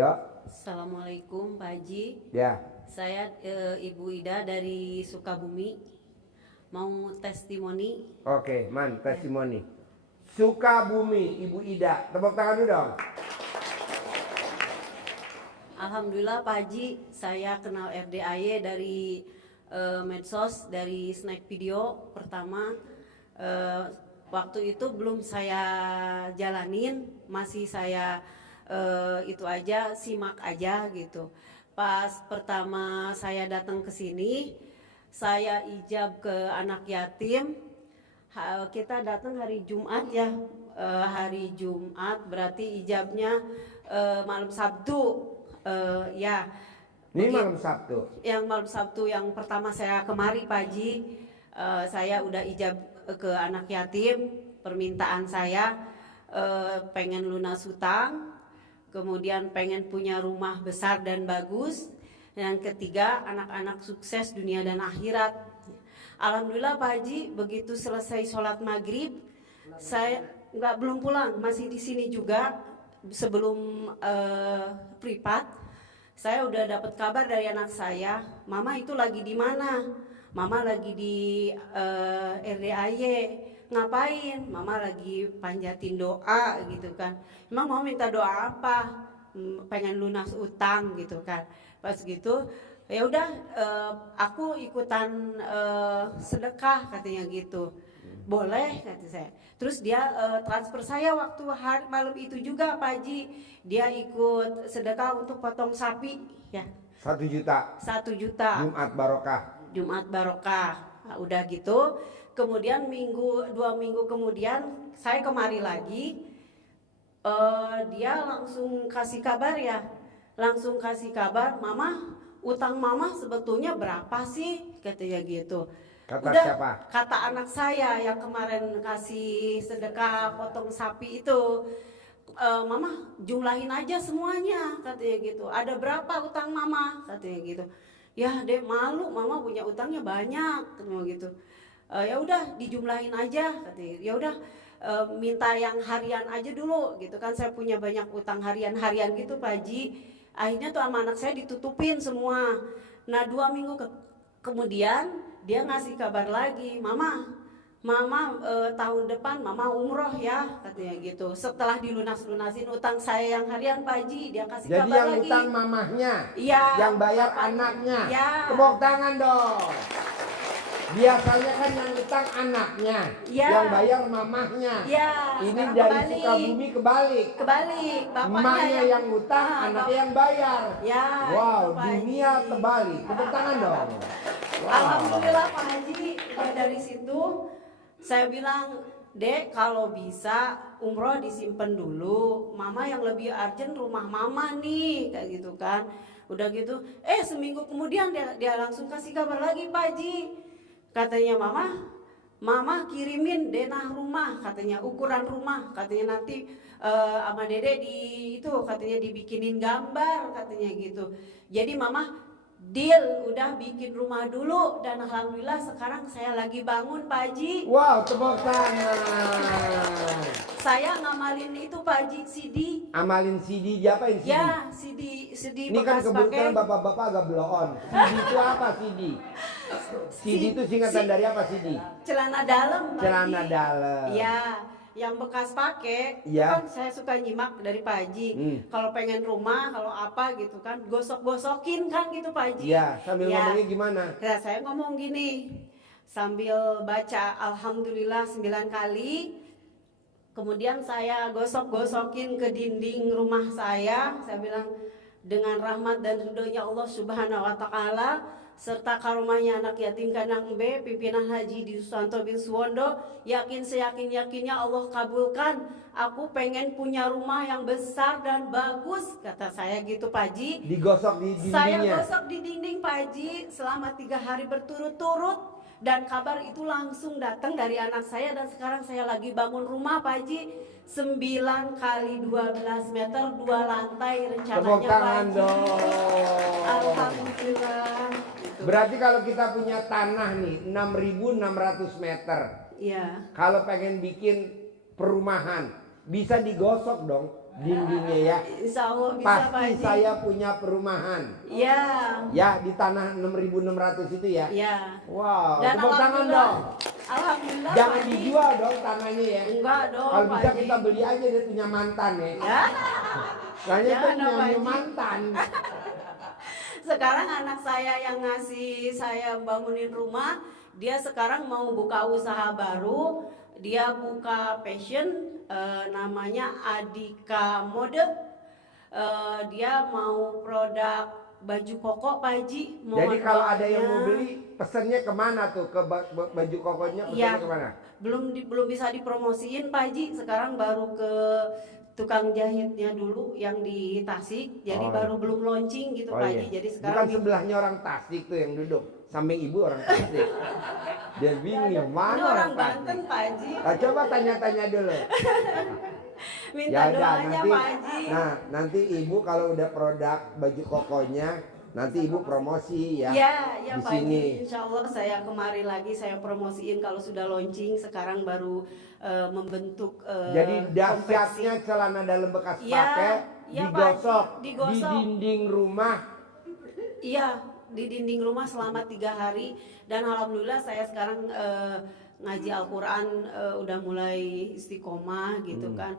Yuk. Assalamualaikum Pak Haji. Ya. Saya Ibu Ida dari Sukabumi. Mau testimoni. Oke, man, testimoni. Sukabumi, Ibu Ida. Tepuk tangan dulu dong. Alhamdulillah Pak Haji, saya kenal RDAY dari medsos, dari snack video pertama. Waktu itu belum saya jalanin, masih saya itu aja, simak aja gitu. Pas pertama saya datang ke sini, saya ijab ke anak yatim. Kita datang hari Jumat ya, hari Jumat berarti ijabnya malam Sabtu. Ya. Ini malam Sabtu. Yang malam Sabtu yang pertama saya kemari Pak Haji, saya udah ijab ke anak yatim. Permintaan saya pengen lunas hutang, kemudian pengen punya rumah besar dan bagus. Yang ketiga, anak-anak sukses dunia dan akhirat. Alhamdulillah Pak Haji, begitu selesai sholat maghrib, saya belum pulang, masih di sini juga. Sebelum privat, saya udah dapat kabar dari anak saya, Mama itu lagi di mana? Mama lagi di RDAY. Ngapain? Mama lagi panjatin doa gitu kan. Emang mau minta doa apa? Pengen lunas utang gitu kan. Pas gitu, ya udah aku ikutan sedekah katanya gitu. Boleh kata saya. Terus dia transfer saya waktu malam itu juga Pak Haji. Dia ikut sedekah untuk potong sapi ya. 1 juta. 1 juta. Jumat barokah. Jumat barokah. Nah, udah gitu. Kemudian 2 minggu kemudian saya kemari lagi. Dia langsung kasih kabar ya. Langsung kasih kabar, Mama, utang Mama sebetulnya berapa sih? Katanya gitu. Kata Udah, siapa? kata anak saya yang kemarin kasih sedekah potong sapi itu. Mama jumlahin aja semuanya katanya gitu. Ada berapa utang Mama katanya gitu. Ya Dek, malu Mama punya utangnya banyak katanya gitu. Ya udah dijumlahin aja katanya. Ya udah minta yang harian aja dulu gitu kan, saya punya banyak utang harian gitu Pak Haji. Akhirnya tuh sama anak saya ditutupin semua. Nah 2 minggu kemudian dia ngasih kabar lagi, Mama tahun depan Mama umroh ya katanya gitu. Setelah dilunasin utang saya yang harian Pak Haji, dia kasih Jadi kabar yang lagi. utang mamahnya, ya, yang bayar bapaknya. anaknya. Ya. Tepuk tangan dong. Biasanya kan yang utang anaknya, Ya. yang bayar mamahnya. Ya, Ini sekarang dari kebalik. Sukabumi kebalik. Bapaknya Emaknya yang utang, anaknya yang bayar. Ya, Wow, itu, Pak dunia Haji. terbalik. Tepuk tangan dong. Wow. Alhamdulillah Pak Haji. Dari situ saya bilang, Dek, kalau bisa umroh disimpan dulu. Mama yang lebih urgent rumah Mama nih, kayak gitu kan. Udah gitu, seminggu kemudian dia langsung kasih kabar lagi Pak Haji. Katanya Mama kirimin denah rumah, katanya ukuran rumah, katanya nanti sama Dede katanya dibikinin gambar, katanya gitu. Jadi Mama deal udah bikin rumah dulu, dan alhamdulillah sekarang saya lagi bangun Pak Haji. Wow, tepuk tangan. Saya ngamalin itu Pak Haji, CD. Amalin CD, diapain CD? Ya, CD Ini kan bekas kebetulan pakai. bapak-bapak agak blow on. CD itu apa CD? CD itu singkatan dari apa CD? Celana dalam Pak Celana Haji. dalam. Ya, yang bekas pakai. Itu Ya. kan saya suka nyimak dari Pak Haji. Kalau pengen rumah, kalau apa gitu kan, gosok-gosokin kan gitu Pak Haji. Iya, sambil ngomongnya gimana? Ya, saya ngomong gini, sambil baca Alhamdulillah 9 kali. Kemudian saya gosok-gosokin ke dinding rumah saya bilang, dengan rahmat dan ridhonya Allah Subhanahu wa Ta'ala, serta karomahnya anak yatim Kanang Embe, pimpinan Haji di Susanto bin Suwondo, yakin seyakin-yakinnya Allah kabulkan. Aku pengen punya rumah yang besar dan bagus, kata saya gitu Pak Haji. Digosok di dindingnya. Saya gosok di dinding Pak Haji selama 3 hari berturut-turut. Dan kabar itu langsung datang dari anak saya, dan sekarang saya lagi bangun rumah Pak Haji 9 kali 12 meter, 2 lantai rencananya Tepuk Pak tangan Haji. dong. Alhamdulillah. Gitu. Berarti kalau kita punya tanah nih 6.600 meter. Iya. Kalau pengen bikin perumahan bisa digosok dong. dindingnya ya. Insya Allah bisa Pak Pasti Haji. saya punya perumahan. Ya, Ya di tanah 6.600 itu ya. ya. Wow, Dan tepuk tangan alhamdulillah, dong. alhamdulillah Jangan Pak Haji. dijual dong tanahnya ya. Enggak dong Kalau Pak bisa Haji. kita beli aja, dia punya mantan ya. Ya. Soalnya itu Jangan dong, Pak punya Haji. mantan. Sekarang anak saya yang ngasih saya bangunin rumah, dia sekarang mau buka usaha baru. Dia buka fashion, namanya Adika Mode. Dia mau produk baju koko Pak Haji. Jadi Mohon kalau ada yang doanya. mau beli, pesennya kemana tuh? Ke baju kokonya pesennya Iya. kemana? Belum bisa dipromosiin Pak Haji. Sekarang baru ke tukang jahitnya dulu yang di Tasik. Jadi Oh. baru belum launching gitu Pak Haji. Jadi Bukan sekarang sebelahnya orang Tasik tuh yang duduk. Samping ibu orang Tasik. Dia bingung, mana ini orang Banten Tasik? Pak Haji. Nah, coba tanya-tanya dulu. Minta udah, doanya nanti, Pak Haji. nah nanti ibu kalau udah produk baju kokonya, nanti ibu promosi ya. Ya di Pak sini. Haji. Insya Allah saya kemari lagi saya promosiin kalau sudah launching. Sekarang baru membentuk Jadi konveksi. dahsyatnya celana dalam bekas Iya, pakai iya, Pak digosok, Haji, di digosok. dinding rumah. Iya, di dinding rumah selama 3 hari. Dan alhamdulillah saya sekarang ngaji Al-Quran udah mulai istiqomah gitu kan.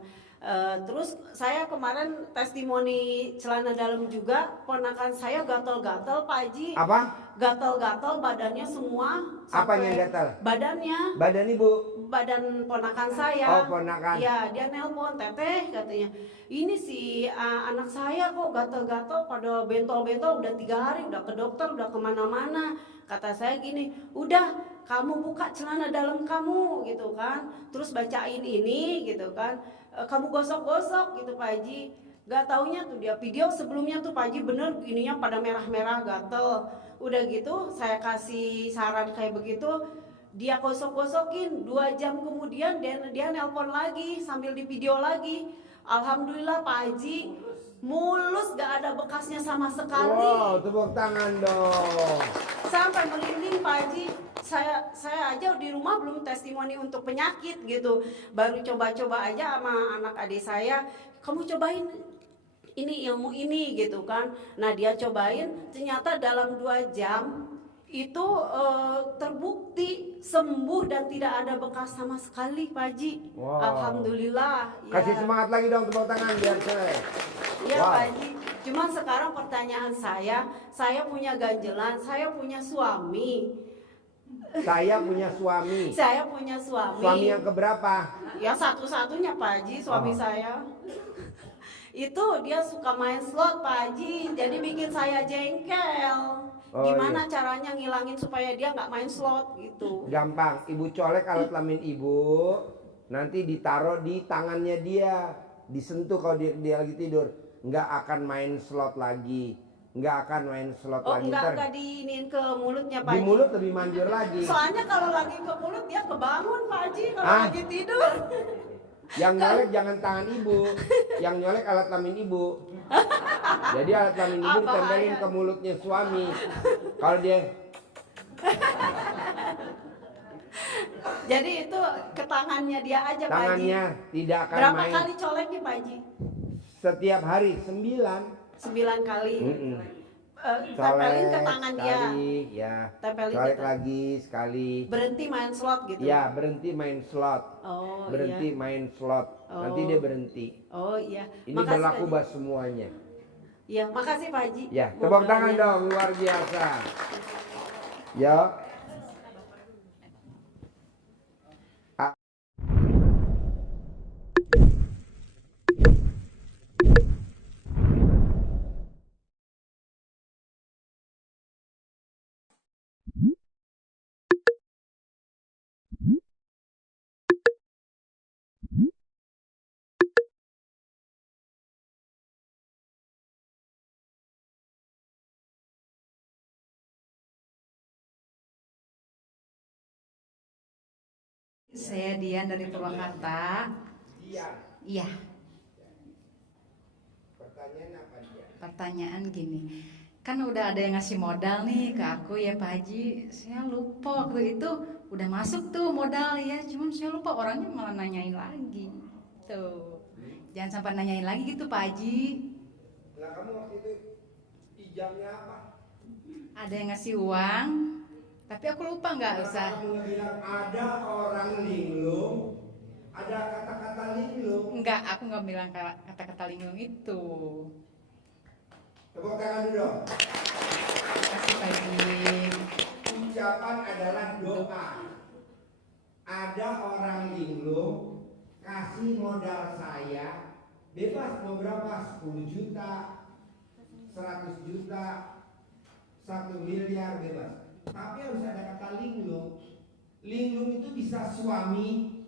Terus saya kemarin testimoni celana dalam juga, ponakan saya gatal-gatal Pak Haji. Apa? Gatal-gatal badannya semua. Apanya sampai gatal? Badannya, Badan ibu. badan ponakan saya. Oh, ponakan. Iya, dia nelpon, teteh katanya. Ini si anak saya kok gatal-gatal pada bentol-bentol udah 3 hari, udah ke dokter, udah kemana-mana. Kata saya gini, udah kamu buka celana dalam kamu gitu kan, terus bacain ini gitu kan, kamu gosok-gosok gitu Pak Haji. Gak taunya tuh dia video sebelumnya tuh Pak Haji bener ininya pada merah-merah gatel. Udah gitu saya kasih saran kayak begitu, dia gosok-gosokin 2 jam kemudian dia nelpon lagi sambil di video lagi. Alhamdulillah Pak Haji, mulus gak ada bekasnya sama sekali. Wow, tepuk tangan dong. Sampai merinding Pak Haji. Saya aja di rumah belum testimoni untuk penyakit gitu. Baru coba-coba aja sama anak adik saya, kamu cobain ini ilmu ini gitu kan. Nah dia cobain, ternyata dalam 2 jam itu terbukti sembuh dan tidak ada bekas sama sekali Pak Haji. Wow. Alhamdulillah. Kasih semangat lagi dong, tepuk tangan biar selesai. Iya Wow. Pak Haji. Cuman sekarang pertanyaan saya punya ganjelan, saya punya suami. Saya punya suami. Saya punya suami. Suami yang keberapa? Ya satu-satunya Pak Haji, suami Oh. saya. Itu dia suka main slot Pak Haji, jadi bikin saya jengkel. Oh, Gimana iya. caranya ngilangin supaya dia nggak main slot gitu? Gampang, ibu colek alat kelamin ibu, nanti ditaruh di tangannya dia, disentuh kalau dia lagi tidur, nggak akan main slot lagi, nggak akan main slot Oh lagi. enggak diinin ke mulutnya Pak Di Haji. mulut lebih manjur lagi. Soalnya kalau lagi ke mulut dia kebangun Pak Haji kalau Ah. lagi tidur. Yang nyolek jangan tangan ibu, yang nyolek alat kelamin ibu. Jadi alat kelamin ibu Apa ditempelin aja? ke mulutnya suami. Kalau dia Jadi itu ke tangannya dia aja Pak Haji. tangannya tidak akan Berapa main. kali coleknya Pak Haji? Setiap hari 9. 9 kali. Mm-mm. Tempelin ke tangan dia. sekali, ya. Tempelin Colek ke lagi sekali. Berhenti main slot gitu. Ya, berhenti main slot. Oh Berhenti iya. main slot. Nanti Oh. dia berhenti. Oh iya. Ini Makasih, berlaku Pak Haji. buat semuanya. Iya, makasih Pak Haji. Ya, tepuk tangan Ngobrolnya. dong, luar biasa. Ya. Saya Dian dari Purwakarta. Dia. Iya, Pertanyaan apa dia? pertanyaan gini. Kan udah ada yang ngasih modal nih ke aku ya Pak Haji. Saya lupa waktu itu udah masuk tuh modal ya. Cuman saya lupa orangnya malah nanyain lagi. Tuh. Jangan sampai nanyain lagi gitu Pak Haji. Lah kamu waktu itu ijabnya apa? Ada yang ngasih uang, tapi aku lupa nggak usah. Kamu bilang ada orang linglung, ada kata-kata linglung. Enggak, aku nggak bilang kata-kata linglung itu. Tepuk tangan dulu dong. Kasih Pak Haji. Ucapan adalah doa. Ada orang linglung kasih modal saya, bebas mau berapa, 10 juta, 100 juta, 1 miliar bebas. Tapi harus ada kata linglung. Linglung itu bisa suami.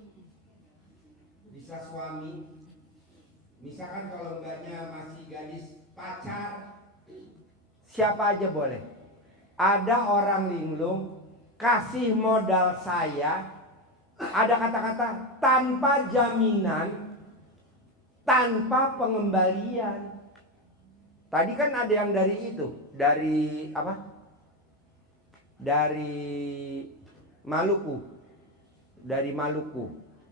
Misalkan kalau mbaknya masih gadis, pacar, siapa aja boleh. Ada orang linglung kasih modal saya, ada kata-kata tanpa jaminan, tanpa pengembalian. Tadi kan ada yang dari itu, dari apa? Dari Maluku,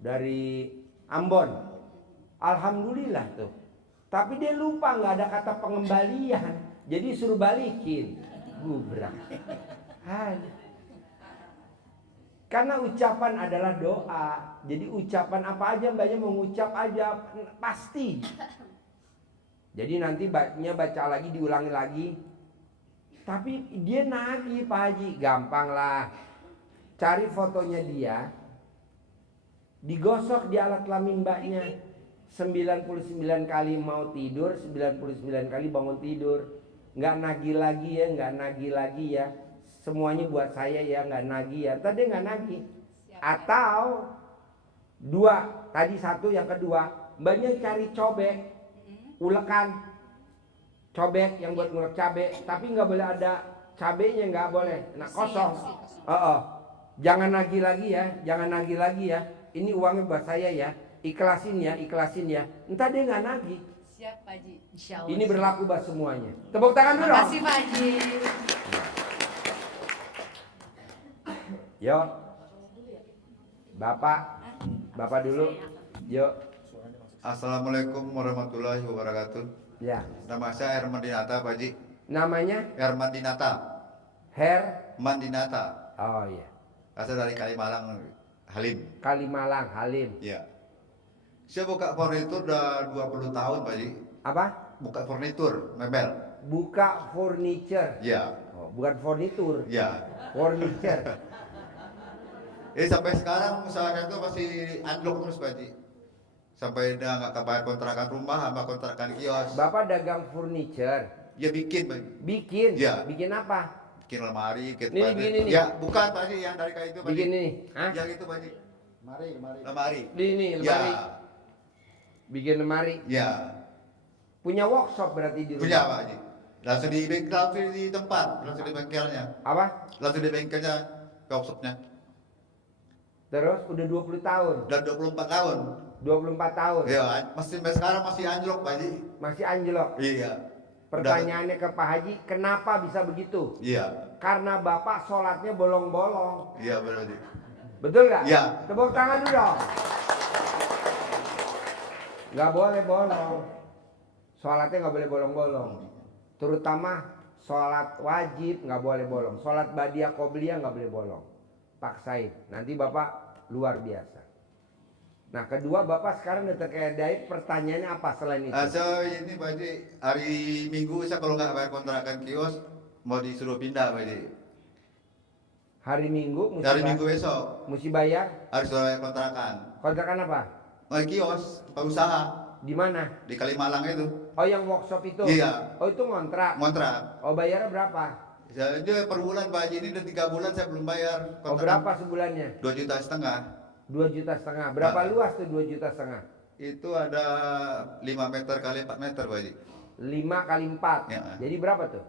dari Ambon. Alhamdulillah tuh. Tapi dia lupa nggak ada kata pengembalian, jadi suruh balikin. Gubrak. Karena ucapan adalah doa. Jadi ucapan apa aja mbaknya mengucap aja pasti. Jadi nanti mbaknya baca lagi, diulangi lagi. Tapi dia nagih Pak Haji, gampang lah. Cari fotonya dia, digosok di alat kelamin mbaknya. 99 kali mau tidur, 99 kali bangun tidur. Nggak nagih lagi ya. Semuanya buat saya ya, nggak nagih ya. Tadi nggak nagih. Atau dua, tadi satu, yang kedua, mbaknya cari cobek, ulekan, cobek yang buat ngulek cabe, tapi nggak boleh ada cabenya, nggak boleh, nah kosong. Jangan nagih lagi ya. Ini uangnya buat saya ya, ikhlasin ya. Entar dia nggak nagih. Siap Pak Haji. Insyaallah. Ini berlaku buat semuanya. Tepuk tangan dulu. Terima kasih Pak Haji. Yuk, Bapak dulu. Yuk. Assalamualaikum warahmatullahi wabarakatuh. Ya. Nama saya Herman Dinata, Pak Haji. Namanya Herman Dinata. Mandinata. Oh iya. Asal dari Kalimalang, Halim. Kalimalang, Halim. Iya. Saya buka furnitur udah 20 tahun, Pak Haji. Apa? Buka furnitur, mebel. Buka furniture. Iya. Oh, bukan furnitur. Iya. Furniture. Sampai sekarang usaha itu masih unlock terus, Pak Haji. Sampai udah nggak kebayar kontrakan rumah sama kontrakan kios. Bapak dagang furniture. Ya bikin, Pak Haji. Bikin? Ya. Bikin apa? Bikin lemari, bikin Ini bikin ini? Ya, bukan Pak Haji, yang dari kayak itu, Pak Haji. Bikin ini? Hah? Yang itu, Pak Haji. Lemari. Ini lemari. Ya. Bikin lemari. Ya. Punya workshop berarti di rumah? Punya, Pak Haji. Langsung di tempat, langsung di bengkelnya. Apa? Langsung di bengkelnya, workshopnya. Terus udah 20 tahun. Udah 24 tahun. 24 tahun. Iya, sampai sekarang masih anjlok, Pak Haji. Masih anjlok. Iya. Pertanyaannya ke Pak Haji, kenapa bisa begitu? Iya. Karena Bapak sholatnya bolong-bolong. Iya, benar, Haji. Betul nggak? Iya. Tepuk tangan dulu dong. Nggak boleh bolong. Sholatnya nggak boleh bolong-bolong. Terutama sholat wajib nggak boleh bolong. Sholat badiah qobliyah nggak boleh bolong. Paksain. Nanti Bapak luar biasa. Nah, kedua Bapak sekarang udah terkait daib, pertanyaannya apa selain itu? Ini Pak Haji, hari Minggu saya kalau nggak bayar kontrakan kios mau disuruh pindah, Pak Haji. Hari Minggu mesti Hari Minggu besok mesti bayar harus bayar kontrakan. kontrakan apa? Mau kios, usaha Di mana? di Kalimalang itu. Oh, yang workshop itu? Iya. Oh, itu ngontrak. Kontrak. Oh, bayarnya berapa? Jadi per bulan Pak Haji, ini udah 3 bulan saya belum bayar Oh, kontrakan. berapa sebulannya? 2,5 juta. 2,5 juta. Berapa Nah. luas tuh 2,5 juta? Itu ada 5 meter kali 4 meter, Pak Haji. 5 kali 4. Ya. Jadi berapa tuh?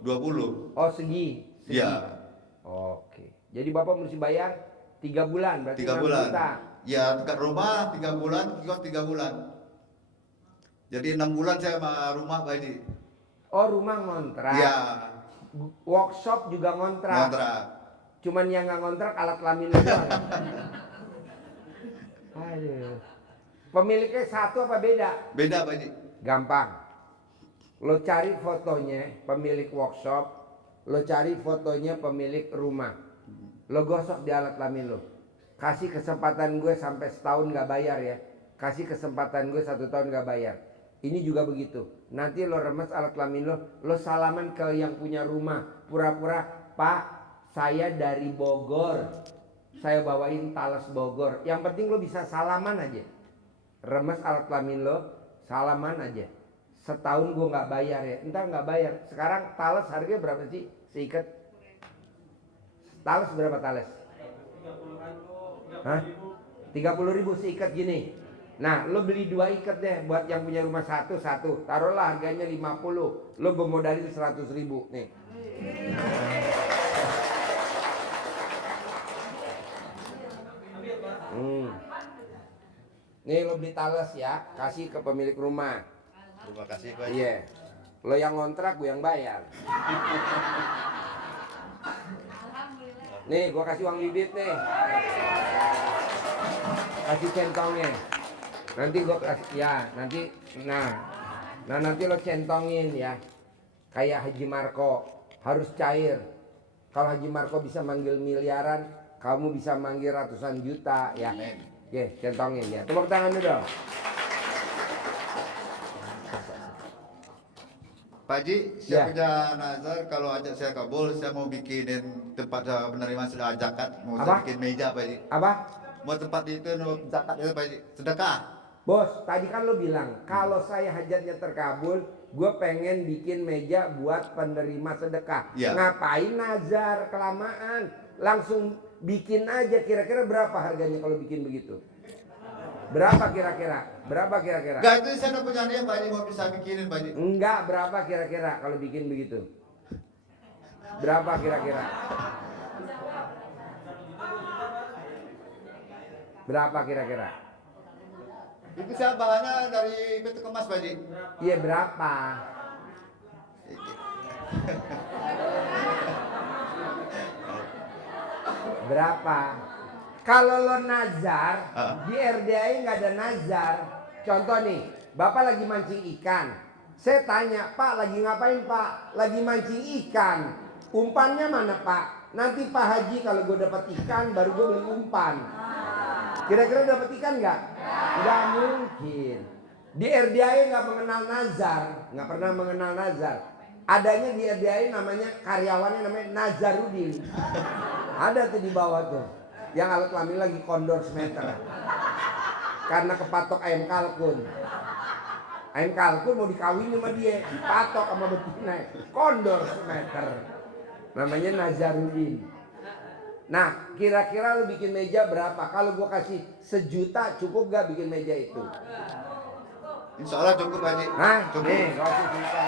20. Oh, segi. Iya. Oke. Jadi Bapak mesti bayar 3 bulan, berarti 3 6 bulan. juta. Ya, dekat rumah 3 bulan, kios 3 bulan. Jadi 6 bulan saya sama rumah, Pak Haji. Oh, rumah ngontrak. Iya. Workshop juga ngontrak. Kontrak. Cuman yang nggak ngontrak alat kelamin doang. Aduh. Pemiliknya satu apa beda? Beda Pak Haji. Gampang. Lo cari fotonya pemilik workshop, lo cari fotonya pemilik rumah. Lo gosok di alat kelamin lo. Kasih kesempatan gue sampai setahun gak bayar ya. Kasih kesempatan gue 1 tahun gak bayar. Ini juga begitu. Nanti lo remes alat kelamin lo salaman ke yang punya rumah. Pura-pura, Pak, saya dari Bogor. Saya bawain talas Bogor. Yang penting lo bisa salaman aja. Remes alat kelamin lo, salaman aja. Setahun gue nggak bayar ya, entar nggak bayar. Sekarang talas harganya berapa sih seikat? Talas berapa talas? 30.000 seikat gini. Nah, lo beli 2 ikat deh buat yang punya rumah satu. Taruhlah harganya 50. Lo gue modalin 100.000 nih. Nih lo beli talas ya, kasih ke pemilik rumah. Terima kasih Pak Haji. Iya. Lo yang ngontrak, gue yang bayar. Nih, gue kasih uang bibit nih. Kasih centongnya. Nanti gue kasih, ya nanti, nanti lo centongin ya. Kayak Haji Marco, harus cair. Kalau Haji Marco bisa manggil miliaran, kamu bisa manggil ratusan juta ya. Amin. Oke, centongin ya. Tepuk tangan dulu dong. Pak Haji, Ya. saya punya nazar kalau ajak saya kabul, saya mau bikinin tempat penerimaan sedekah zakat, mau Apa? saya bikin meja Pak Haji. Apa? Mau tempat itu zakat itu Pak Haji, sedekah. Bos, tadi kan lo bilang kalau saya hajatnya terkabul, gue pengen bikin meja buat penerima sedekah. Iya. Ngapain nazar kelamaan? Langsung bikin aja. Kira-kira berapa harganya kalau bikin begitu? Berapa kira-kira? Berapa kira-kira? Enggak, itu saya udah punya dia Pak Haji, mau bisa bikinin Pak Haji. Enggak, berapa kira-kira kalau bikin begitu? Berapa kira-kira? Berapa kira-kira? Itu saya bahannya dari pintu kemas Pak Haji. Iya, berapa? Berapa? Kalau lo nazar, di RDI nggak ada nazar. Contoh nih, Bapak lagi mancing ikan. Saya tanya, Pak lagi ngapain Pak? Lagi mancing ikan. Umpannya mana Pak? Nanti Pak Haji kalau gue dapat ikan baru gue beli umpan. Kira-kira dapat ikan nggak? Nggak mungkin. Di RDI nggak mengenal nazar, nggak pernah mengenal nazar. Adanya di RDI namanya karyawannya namanya Nazarudin. Ada tuh di bawah tuh. Yang alat kelamin lagi kondor semeter. Karena kepatok ayam kalkun. Ayam kalkun mau dikawin sama dia, dipatok sama betina. Kondor semeter. Namanya Nazarudin. Nah, kira-kira lu bikin meja berapa? Kalau gua kasih 1 juta cukup gak bikin meja itu? Insya Allah cukup Pak Haji. Hah? Cukup. Nih, gak usah cerita.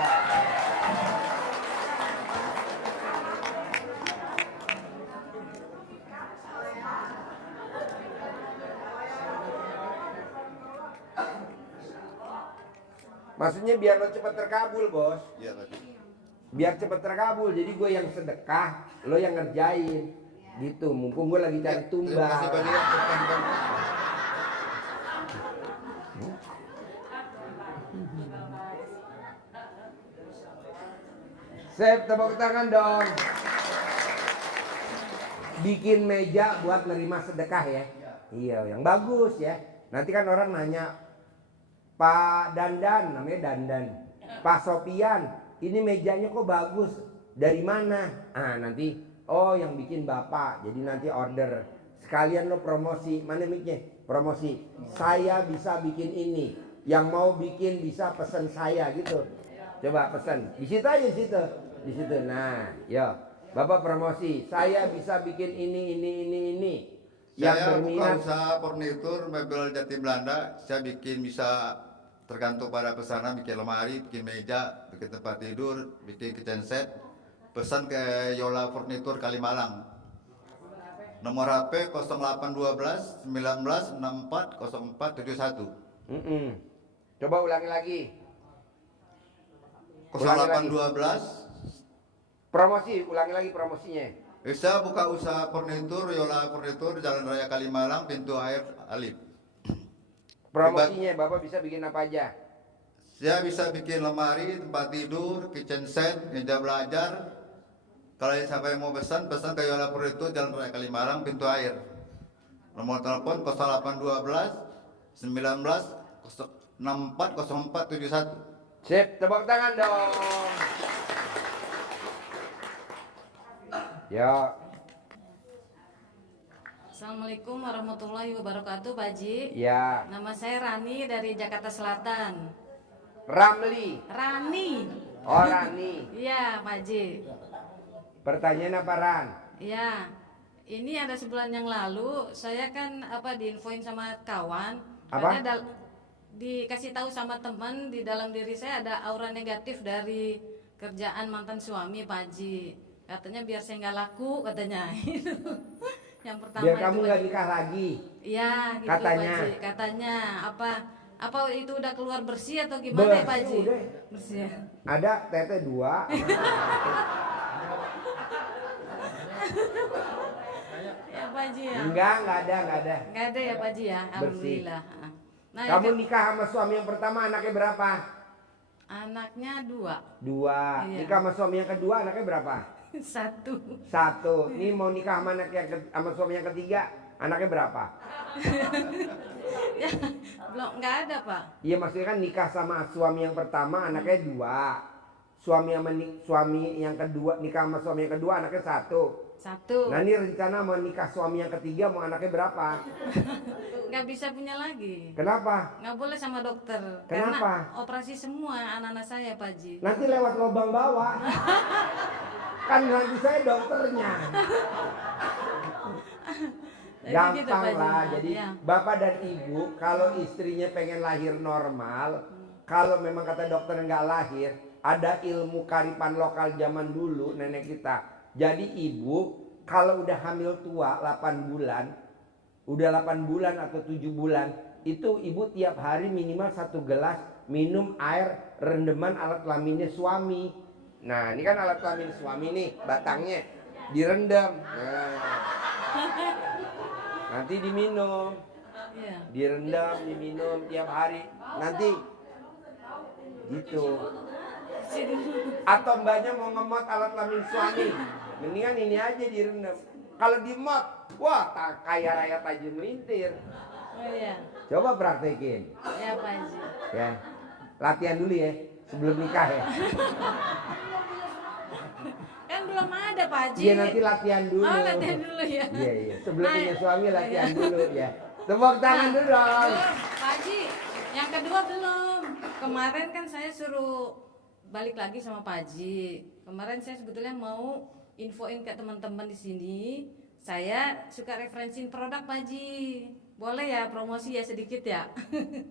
Maksudnya biar lo cepat terkabul, Bos. Iya Pak Haji. Biar cepat terkabul. Jadi gue yang sedekah, lo yang ngerjain. Gitu, mumpung gue lagi cari Terima kasih Pak tumbal. Haji. Sip, tepuk tangan dong. Bikin meja buat nerima sedekah ya. Iya, yang bagus ya. Nanti kan orang nanya, Pak Dandan, namanya Dandan. Pak Sopian, ini mejanya kok bagus. Dari mana? Ah, nanti, oh yang bikin Bapak. Jadi nanti order. Sekalian lo promosi. Mana mic-nya? Promosi. Saya bisa bikin ini. Yang mau bikin bisa pesen saya gitu. Coba pesen. Di situ aja, di situ. Di situ. Nah, yo. Bapak promosi. Saya bisa bikin ini. Saya buka berminat. usaha furnitur mebel jati Belanda. Saya bikin bisa tergantung pada pesanan, bikin lemari, bikin meja, bikin tempat tidur, bikin kitchen set. Pesan ke Yola Furnitur Kalimalang. Nomor HP 0812 19 64 04 71. Coba ulangi lagi. 0812. Promosi, ulangi lagi promosinya. Saya buka usaha furnitur Yola Furnitur Jalan Raya Kalimalang, pintu air Alif. Promosinya Bapak bisa bikin apa aja? Saya bisa bikin lemari, tempat tidur, kitchen set, meja belajar. Kalau siapa yang mau pesan ke Yola Furnitur, Jalan Raya Kalimalang, pintu air. Nomor telepon 0812 19 64 0471. Sip, tepuk tangan dong. Ya, Assalamualaikum warahmatullahi wabarakatuh, Pak Haji. ya. Nama saya Rani dari Jakarta Selatan. Ramli. Rani. Oh, Rani. Iya, Pak Haji. Pertanyaan apa, Ran? Iya. Ini ada sebulan yang lalu saya kan diinfoin sama kawan. Apa? Karena dikasih tahu sama teman di dalam diri saya ada aura negatif dari kerjaan mantan suami, Pak Haji. Katanya biar saya nggak laku, katanya. Yang pertama Biar itu, kamu Pak nggak Haji. nikah lagi. Iya, gitu, Katanya. Pak Haji. Katanya apa itu udah keluar bersih atau gimana ya, Pak Haji? Udah. Bersih. Ya. Ada tete 2. Ya, Pak Haji ya. Nggak ada. Nggak ada ya, Pak Haji ya. Alhamdulillah. Nah, Kamu yang nikah sama suami yang pertama anaknya berapa? anaknya 2. 2. Iya. Nikah sama suami yang kedua anaknya berapa? 1. 1. Ini mau nikah sama sama suami yang ketiga anaknya berapa? Ya, belum nggak ada, Pak. Iya, maksudnya kan nikah sama suami yang pertama anaknya 2. Suami yang kedua nikah sama suami yang kedua anaknya 1. 1. Nah, ini rencana mau nikah suami yang ketiga mau anaknya berapa? Nggak bisa punya lagi. Kenapa? Nggak boleh sama dokter. Kenapa? Karena operasi semua anak-anak saya, Pak Haji. Nanti lewat lubang bawah. Kan nanti saya dokternya. Jadi Gampang gitu, Pak Haji. lah. Jadi Ya. bapak dan ibu kalau istrinya pengen lahir normal, kalau memang kata dokter nggak lahir, ada ilmu karipan lokal zaman dulu nenek kita. Jadi ibu kalau udah hamil tua 8 bulan, udah 8 bulan atau 7 bulan, itu ibu tiap hari minimal 1 gelas minum air rendeman alat kelaminnya suami. Nah, ini kan alat kelamin suami nih, batangnya direndam. Nah, nanti diminum, Iya. direndam, diminum tiap hari. Nanti gitu. Atau mbaknya mau ngemot alat kelamin suami, mendingan ini aja direndam. Kalau dimot, wah tak kaya raya Tajam Melintir. Oh iya. Coba praktekin, Ya, Pak Haji. ya. Latihan dulu ya, sebelum nikah ya. Kan belum ada, Pak Haji. Iya, nanti latihan dulu. Oh, latihan dulu ya. Iya. Sebelum Nah, punya suami latihan iya. dulu ya. Tepuk tangan dulu dong. Belum, Pak Haji. Yang kedua belum. Kemarin kan saya suruh balik lagi sama Pak Haji. Kemarin saya sebetulnya mau infoin ke teman-teman di sini. Saya suka referensiin produk, Pak Haji. Boleh ya promosi ya sedikit ya?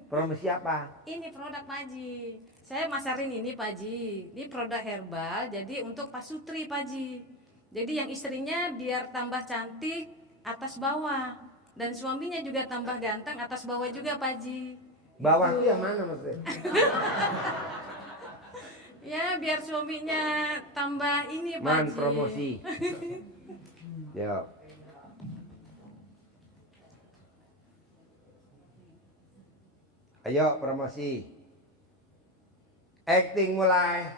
Promosi apa? Ini produk Pak Haji. Saya masarin ini Pak Haji. Ini produk herbal, jadi untuk pasutri Pak Haji. Jadi yang istrinya biar tambah cantik atas bawah. Dan suaminya juga tambah ganteng atas bawah juga Pak Haji. Bawah itu yang mana maksudnya? Ya biar suaminya tambah ini Pak Man Haji. promosi. Yo. Ayo promosi. Acting mulai.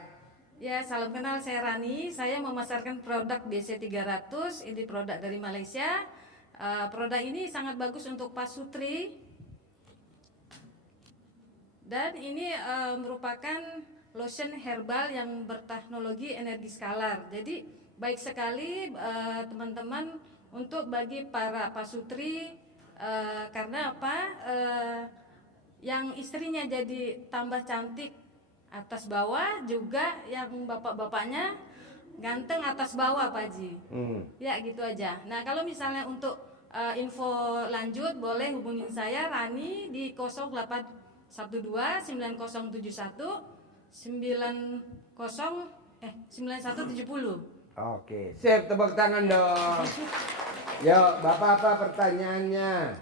Ya, salam kenal, saya Rani. Saya memasarkan produk BC300. Ini produk dari Malaysia. Produk ini sangat bagus untuk pasutri. Dan ini merupakan lotion herbal yang berteknologi energi skalar. Jadi baik sekali teman-teman untuk bagi para pasutri. Karena apa? Yang istrinya jadi tambah cantik atas bawah, juga yang bapak-bapaknya ganteng atas bawah Pak Haji. Ya gitu aja. Nah kalau misalnya untuk info lanjut boleh hubungin saya Rani di 0812 9071 9170. Oke, sip, tepuk tangan dong. Yo, Bapak apa pertanyaannya?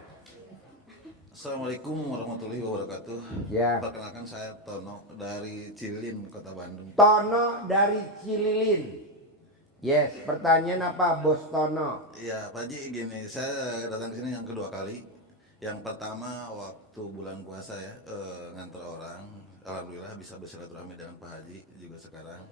Assalamualaikum warahmatullahi wabarakatuh. Ya. Perkenalkan saya Tono dari Cililin, Kota Bandung. Tono dari Cililin. Yes, pertanyaan apa Bos Tono? Ya, Pak Haji gini, saya datang ke sini yang kedua kali. Yang pertama waktu bulan puasa ya, nganter orang, alhamdulillah bisa bersilaturahmi dengan Pak Haji juga sekarang.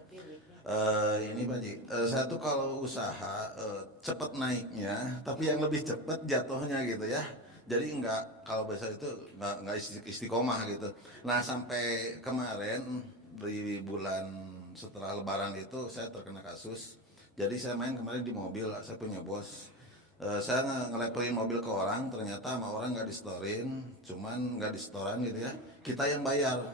Ini Pak Haji, saya tuh kalau usaha cepet naiknya, tapi yang lebih cepet jatuhnya gitu ya. Jadi nggak, kalau biasa itu nggak istiqomah gitu. Nah sampai kemarin di bulan setelah Lebaran itu saya terkena kasus. Jadi saya main kemarin di mobil, saya punya bos. Saya ngeleperin mobil ke orang, ternyata sama orang nggak disetorin, cuman nggak disetoran gitu ya, kita yang bayar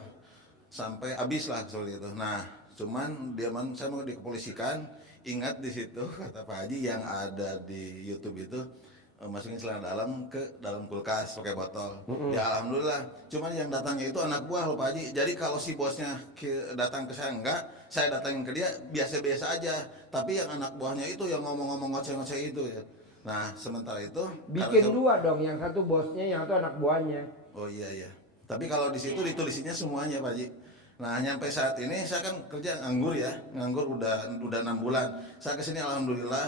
sampai habis lah seperti itu. Nah cuman saya mau dikepolisikan, ingat di situ kata Pak Haji yang ada di YouTube itu, masukin celana dalam ke dalam kulkas pakai botol. Ya alhamdulillah, cuman yang datangnya itu anak buah loh Pak Haji. Jadi kalau si bosnya datang ke saya enggak, saya datangin ke dia biasa-biasa aja, tapi yang anak buahnya itu yang ngomong-ngomong ngoceh-ngoceh itu ya. Nah sementara itu Bikin dua dong, yang satu bosnya, yang satu anak buahnya. oh iya. Tapi kalau di situ ditulisinya semuanya Pak Haji. Nah nyampe saat ini saya kan kerja nganggur ya, nganggur udah 6 bulan. Saya kesini alhamdulillah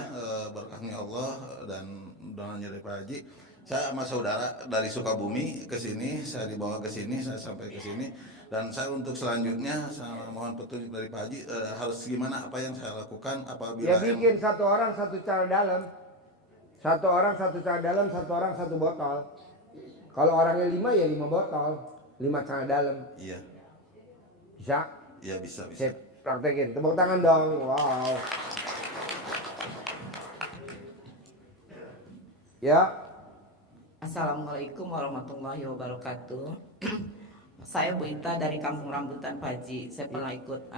berkahnya Allah dan doanya dari Pak Haji. Saya sama saudara dari Sukabumi ke sini, saya dibawa ke sini, saya sampai ke sini. Dan saya untuk selanjutnya saya mohon petunjuk dari Pak Haji, harus gimana, apa yang saya lakukan apabila Ya bikin satu orang satu celana dalam. Satu orang satu celana dalam, satu orang satu botol. Kalau orangnya 5 ya 5 botol, 5 celana dalam. Iya. Bisa? Iya bisa. Saya praktekin. Tepuk tangan dong. Wow. Ya. Assalamualaikum warahmatullahi wabarakatuh. Saya Bu Ita dari Kampung Rambutan Pak Haji. Saya pernah ikut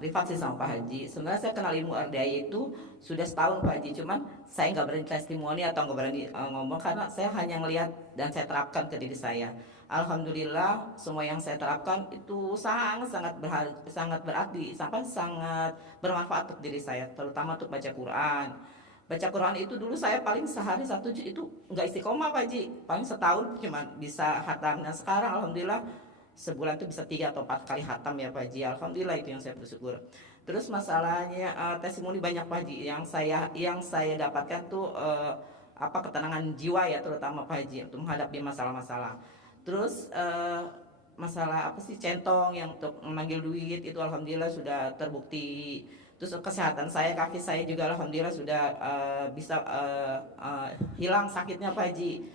privat sih sama Pak Haji. Sebenarnya saya kenal ilmu RDI itu sudah setahun Pak Haji. Cuman saya nggak berani testimoni atau nggak berani ngomong karena saya hanya ngelihat dan saya terapkan ke diri saya. Alhamdulillah semua yang saya terapkan itu sangat berarti, sangat bermanfaat untuk diri saya, terutama untuk baca Quran. Baca Quran itu dulu saya paling sehari 1 juz itu nggak istiqomah Pak Haji. Paling setahun cuma bisa hatam. Nah sekarang alhamdulillah sebulan itu bisa 3 atau 4 kali hatam ya Pak Haji. Alhamdulillah itu yang saya bersyukur. Terus masalahnya testimoni banyak Pak Haji yang saya dapatkan tuh ketenangan jiwa ya, terutama Pak Haji untuk menghadapi masalah-masalah. Terus masalah centong yang untuk memanggil duit itu alhamdulillah sudah terbukti. Terus kesehatan saya, kaki saya juga alhamdulillah sudah bisa hilang sakitnya Pak Haji.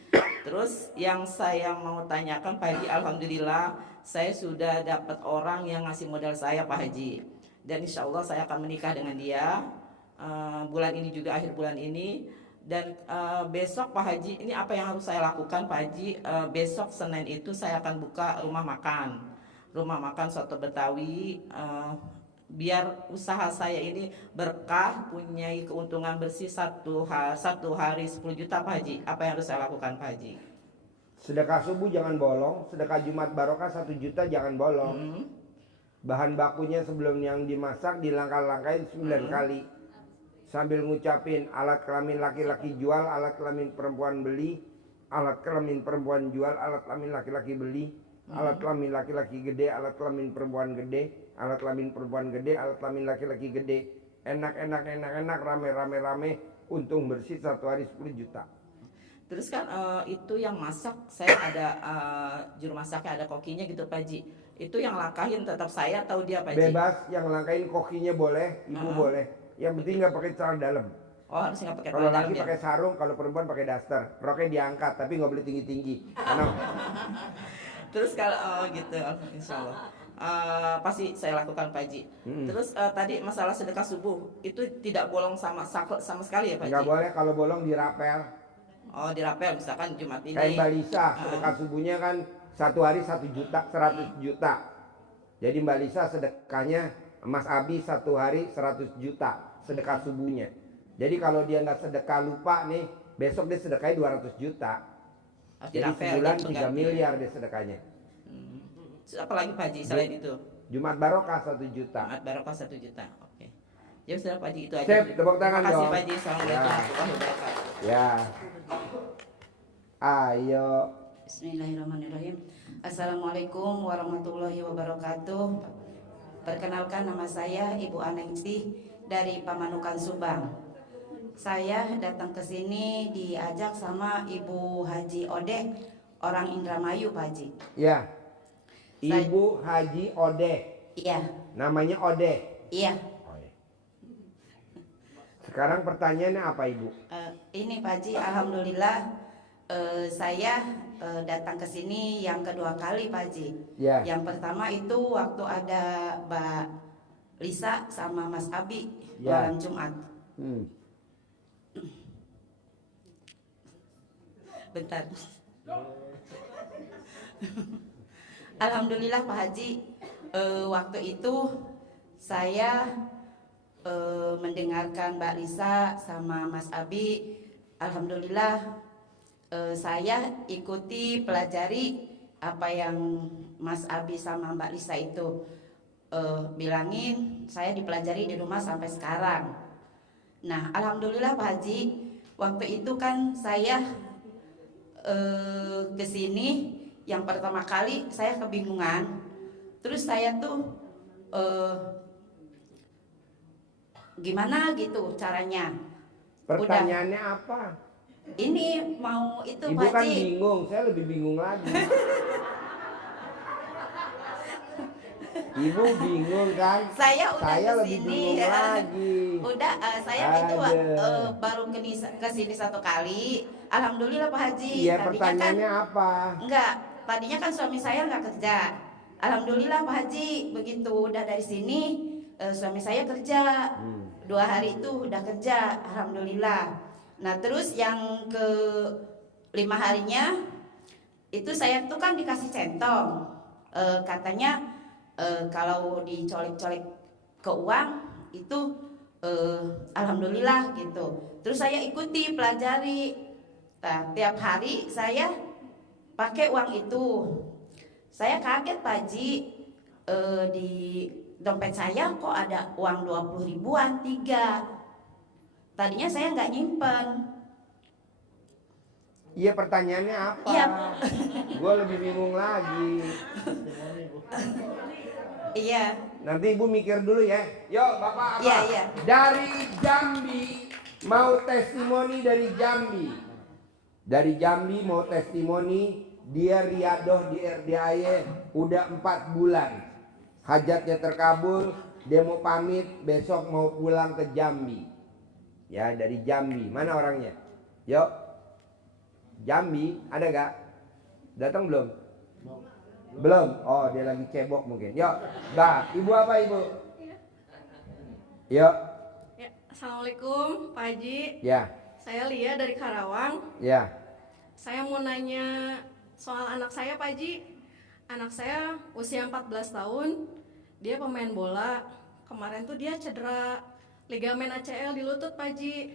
Terus yang saya mau tanyakan Pak Haji, alhamdulillah saya sudah dapat orang yang ngasih modal saya Pak Haji. Dan insya Allah saya akan menikah dengan dia bulan ini juga, akhir bulan ini. Dan besok Pak Haji, ini apa yang harus saya lakukan Pak Haji? Besok Senin itu saya akan buka rumah makan soto Betawi, biar usaha saya ini berkah, punya keuntungan bersih satu hari 10 juta Pak Haji. Apa yang harus saya lakukan Pak Haji? Sedekah subuh jangan bolong, sedekah Jumat barokah 1 juta jangan bolong. Bahan bakunya sebelum yang dimasak dilangkah-langkahin 9 kali. Sambil ngucapin alat kelamin laki-laki jual, alat kelamin perempuan beli, alat kelamin perempuan jual, alat kelamin laki-laki beli, alat kelamin laki-laki gede, alat kelamin perempuan gede, alat kelamin perempuan gede, alat kelamin laki-laki gede. Enak, rame, untung bersih 1 hari 10 juta. Terus kan itu yang masak, saya ada juru masaknya, ada kokinya gitu Pak Haji. Itu yang langkahin tetap saya atau dia Pak Haji? Bebas, yang langkahin kokinya boleh, ibu boleh. Yang penting nggak pakai celana dalam. Oh harus nggak pakai Kalau celana dalam laki ya? pakai sarung, kalau perempuan pakai daster. Roknya diangkat, tapi nggak boleh tinggi-tinggi. Karena Terus kalau gitu, insya Allah pasti saya lakukan Pak Haji. Terus tadi masalah sedekah subuh itu tidak bolong sama sekali ya Pak Haji? nggak boleh, kalau bolong dirapel. Oh dirapel misalkan Jumat ini. Kayak Mbak Lisa, sedekah subuhnya kan 1 hari 1 juta, 100 juta. Jadi Mbak Lisa sedekahnya, Mas Abi 1 hari 100 juta sedekah subuhnya. Jadi kalau dia nggak sedekah lupa nih, besok dia sedekahnya 200 juta. Jadi sebulan 3 miliar dia sedekahnya. Apalagi Pak Haji selain itu? Jumat barokah 1 juta. Jumat barokah 1 juta. Oke. Ya sudah Pak Haji, itu aja. Sip, tepuk tangan Terima kasih dong. Pak Haji. Assalamualaikum warahmatullahi wabarakatuh. Ya. Ayo. Bismillahirrahmanirrahim. Assalamualaikum warahmatullahi wabarakatuh. Perkenalkan, nama saya Ibu Aningsih dari Pamanukan Subang. Saya datang ke sini diajak sama Ibu Haji Odeh orang Indramayu Pak Haji. Ya. Ibu Haji Odeh. Iya, Namanya Odeh. iya. Oh, iya. Sekarang pertanyaannya apa Ibu? Ini Pak Haji, alhamdulillah saya datang ke sini yang kedua kali Pak Haji. Ya. Yang pertama itu waktu ada Mbak Lisa sama Mas Abi Ya. malam Jumat. Bentar. Alhamdulillah Pak Haji, waktu itu saya mendengarkan Mbak Lisa sama Mas Abi. Alhamdulillah saya ikuti pelajari apa yang Mas Abi sama Mbak Lisa itu bilangin. Saya dipelajari di rumah sampai sekarang. Nah, alhamdulillah Pak Haji, waktu itu kan saya kesini yang pertama kali saya kebingungan. Terus saya tuh gimana gitu caranya. Pertanyaannya apa? Ini mau itu Ibu Pak kan Haji. bingung, saya lebih bingung lagi. Ibu bingung kan? Saya udah lebih kesini. bingung lagi. Udah saya itu baru ke sini satu kali. Alhamdulillah Pak Haji. Iya, Tadinya pertanyaannya apa? enggak, tadinya kan suami saya nggak kerja. Alhamdulillah Pak Haji, begitu udah dari sini suami saya kerja. 2 hari itu udah kerja, alhamdulillah. Nah terus yang ke 5 harinya itu saya tuh kan dikasih centong. Katanya kalau dicolek-colek ke uang itu alhamdulillah gitu. Terus saya ikuti pelajari. Nah, tiap hari saya pakai uang itu. Saya kaget Pak Haji, di dompet saya kok ada uang 20 ribuan 3. Tadinya saya nggak nyimpen. Iya, pertanyaannya apa? Iya. Gue lebih bingung lagi. Iya. Nanti Ibu mikir dulu ya. Yuk Bapak apa? Iya, iya. Dari Jambi, mau testimoni dari Jambi. Dari Jambi mau testimoni, dia riadoh di RDAY udah 4 bulan. Hajatnya terkabul, dia mau pamit, besok mau pulang ke Jambi. Ya, dari Jambi. Mana orangnya? Yuk. Jambi, ada gak? Datang belum? Belum? Oh, dia lagi cebok mungkin. Yuk, Mbak. Ibu apa Ibu? Yuk. Ya, Assalamualaikum Pak Haji. Ya, Saya Lia dari Karawang. ya. Saya mau nanya soal anak saya Pak Haji. Anak saya usia 14 tahun. Dia pemain bola. Kemarin tuh dia cedera ligamen ACL di lutut Pak Haji.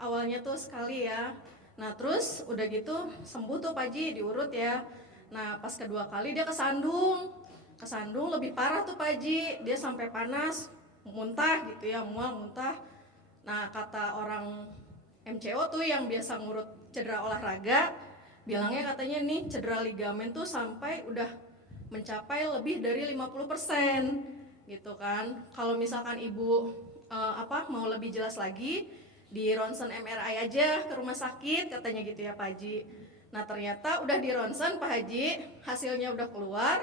Awalnya tuh sekali ya. Nah terus udah gitu sembuh tuh Pak Haji, diurut ya. Nah pas kedua kali dia kesandung lebih parah tuh Pak Haji. Dia sampai panas, muntah gitu ya, mual muntah. Nah kata orang MCO tuh yang biasa ngurut cedera olahraga, bilangnya katanya nih cedera ligamen tuh sampai udah mencapai lebih dari 50% gitu kan. Kalau misalkan ibu mau lebih jelas lagi, di ronsen MRI aja ke rumah sakit katanya gitu ya Pak Haji. Nah ternyata udah di ronsen Pak Haji, hasilnya udah keluar.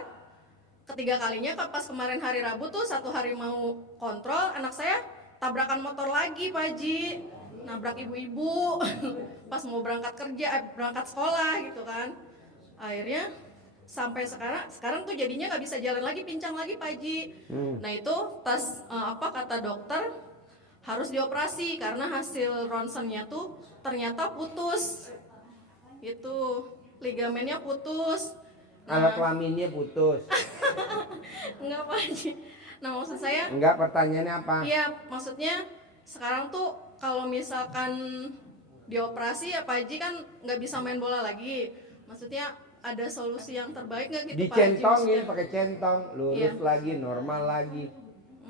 Ketiga kalinya pas kemarin hari Rabu tuh 1 hari mau kontrol, anak saya tabrakan motor lagi Pak Haji, nabrak ibu-ibu pas mau berangkat kerja, berangkat sekolah gitu kan. Akhirnya sampai sekarang tuh jadinya nggak bisa jalan lagi, pincang lagi Pak Haji. Nah itu pas kata dokter harus dioperasi karena hasil ronsennya tuh ternyata putus. Itu ligamennya putus. Alat kelaminnya putus. Enggak Pak Haji. Nah maksud saya, Enggak, pertanyaannya apa? iya maksudnya sekarang tuh kalau misalkan dioperasi ya Pak Haji kan nggak bisa main bola lagi. Maksudnya ada solusi yang terbaik nggak gitu Pak Haji? Dicentongin Maksudnya pakai centong, lurus Iya. lagi, normal lagi.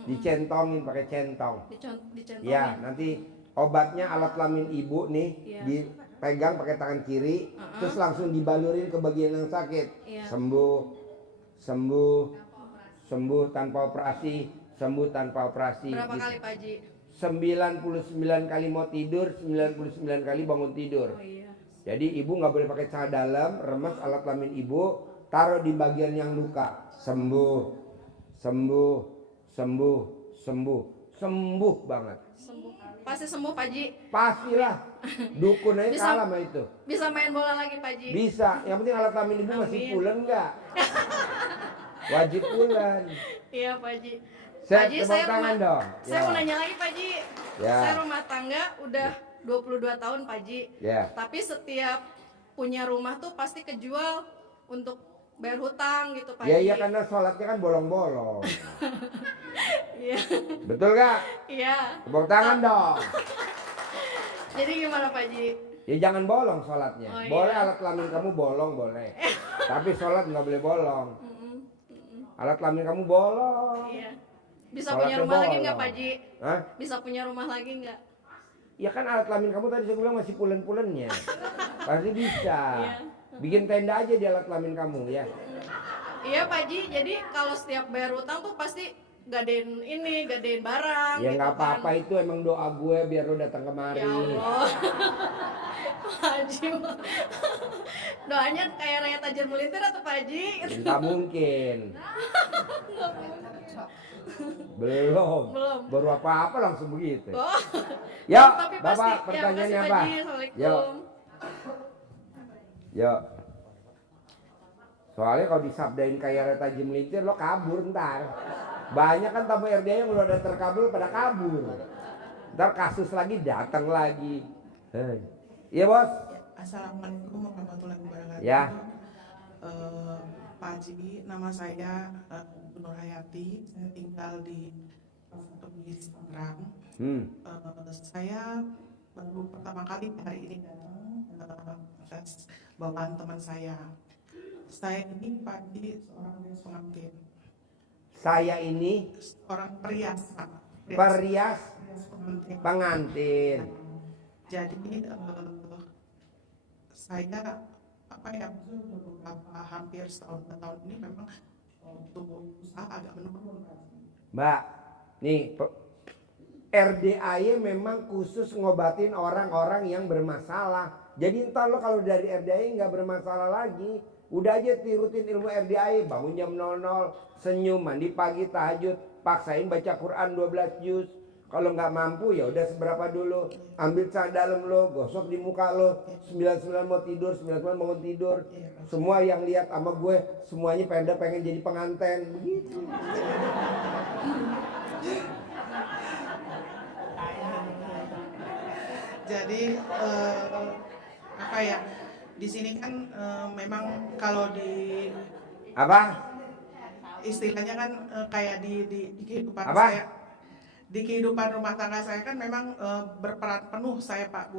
Dicentongin pakai centong. dicentongin. Ya, nanti obatnya alat kelamin ibu nih Iya. dipegang pakai tangan kiri, terus langsung dibalurin ke bagian yang sakit. Iya. Sembuh tanpa operasi, sembuh tanpa operasi. Berapa Gitu. kali Pak Haji? 99 kali mau tidur, 99 kali bangun tidur. Oh iya. Jadi ibu nggak boleh pakai celana dalam, remes alat kelamin ibu, taruh di bagian yang luka. Sembuh, sembuh, sembuh, sembuh, sembuh banget. Sembuh. Pasti sembuh Pak Haji. Pastilah. Dukun aja Bisa- kalah sama itu. Bisa main bola lagi Pak Haji. Bisa. Yang penting alat kelamin ibu masih Amin. pulen nggak? Wajib pulen. Iya Pak Haji. Saya Pak Haji, tepuk saya tangan rumah- dong. Saya Ya. mau nanya lagi Pak Haji. Ya. Saya rumah tangga udah 22 tahun Pak Haji. Ya. Tapi setiap punya rumah tuh pasti kejual untuk bayar hutang gitu Pak Ya Haji. iya karena sholatnya kan bolong-bolong. Iya. Betul gak? Iya. Tepuk tangan dong. Jadi gimana Pak Haji? Ya jangan bolong sholatnya. Oh, iya. Boleh alat kelamin kamu bolong boleh. Tapi sholat nggak boleh bolong. Alat kelamin kamu bolong. Iya. Bisa Sholatnya punya rumah lagi nggak bolong. Pak Haji? Hah? Bisa punya rumah lagi nggak? Ya kan alat kelamin kamu tadi saya bilang masih pulen-pulennya. Pasti bisa. Iya. Bikin tenda aja di alat kelamin kamu ya. Iya Pak Haji. Jadi kalau setiap bayar hutang tuh pasti gadein ini, gadein barang. Ya gitu nggak kan. apa-apa itu emang doa gue biar lo datang Ya kemari. Allah. Pak Haji. Doanya kayak rakyat tajir melintir atau Pak Haji? Nggak mungkin. Belum. Belum. Baru apa-apa langsung begitu. Oh. Ya, Tapi Bapak pasti. pertanyaannya Ya, makasih, apa? Pak Haji. Assalamualaikum. Yuk. Yuk. Soalnya kalau disabdain kayak Reta Haji Melintir lo kabur ntar. Banyak kan tamu RDA yang udah terkabul pada kabur. Ntar kasus lagi datang lagi. Hei. Iya bos. Assalamualaikum warahmatullahi wabarakatuh. Ya. Pak Haji, nama saya Nur Hayati. Saya tinggal di Bugis, Tangerang. Saya baru pertama kali hari ini datang atas bawaan teman saya. Saya ini Pak Haji seorang pengantin, Saya ini seorang perias, Pak. perias Pengantin. pengantin. Jadi saya beberapa hampir setahun 2 tahun ini memang untuk usaha agak menurun. Mbak, nih RDAY memang khusus ngobatin orang-orang yang bermasalah. Jadi entar lo kalau dari RDAY nggak bermasalah lagi, udah aja tirutin ilmu RDAY, bangun jam 00, senyum, mandi pagi, tahajud, paksain baca Quran 12 juz. Kalau nggak mampu ya udah seberapa dulu, ambil celana dalam lo, gosok di muka lo, 99 mau tidur, 99 bangun tidur. Semua yang lihat sama gue, semuanya pengen jadi pengantin, begitu. Jadi apa ya? Di sini kan memang kalau di Apa? istilahnya kan kayak di kehidupan Apa? saya, di kehidupan rumah tangga saya kan memang berperan penuh saya Pak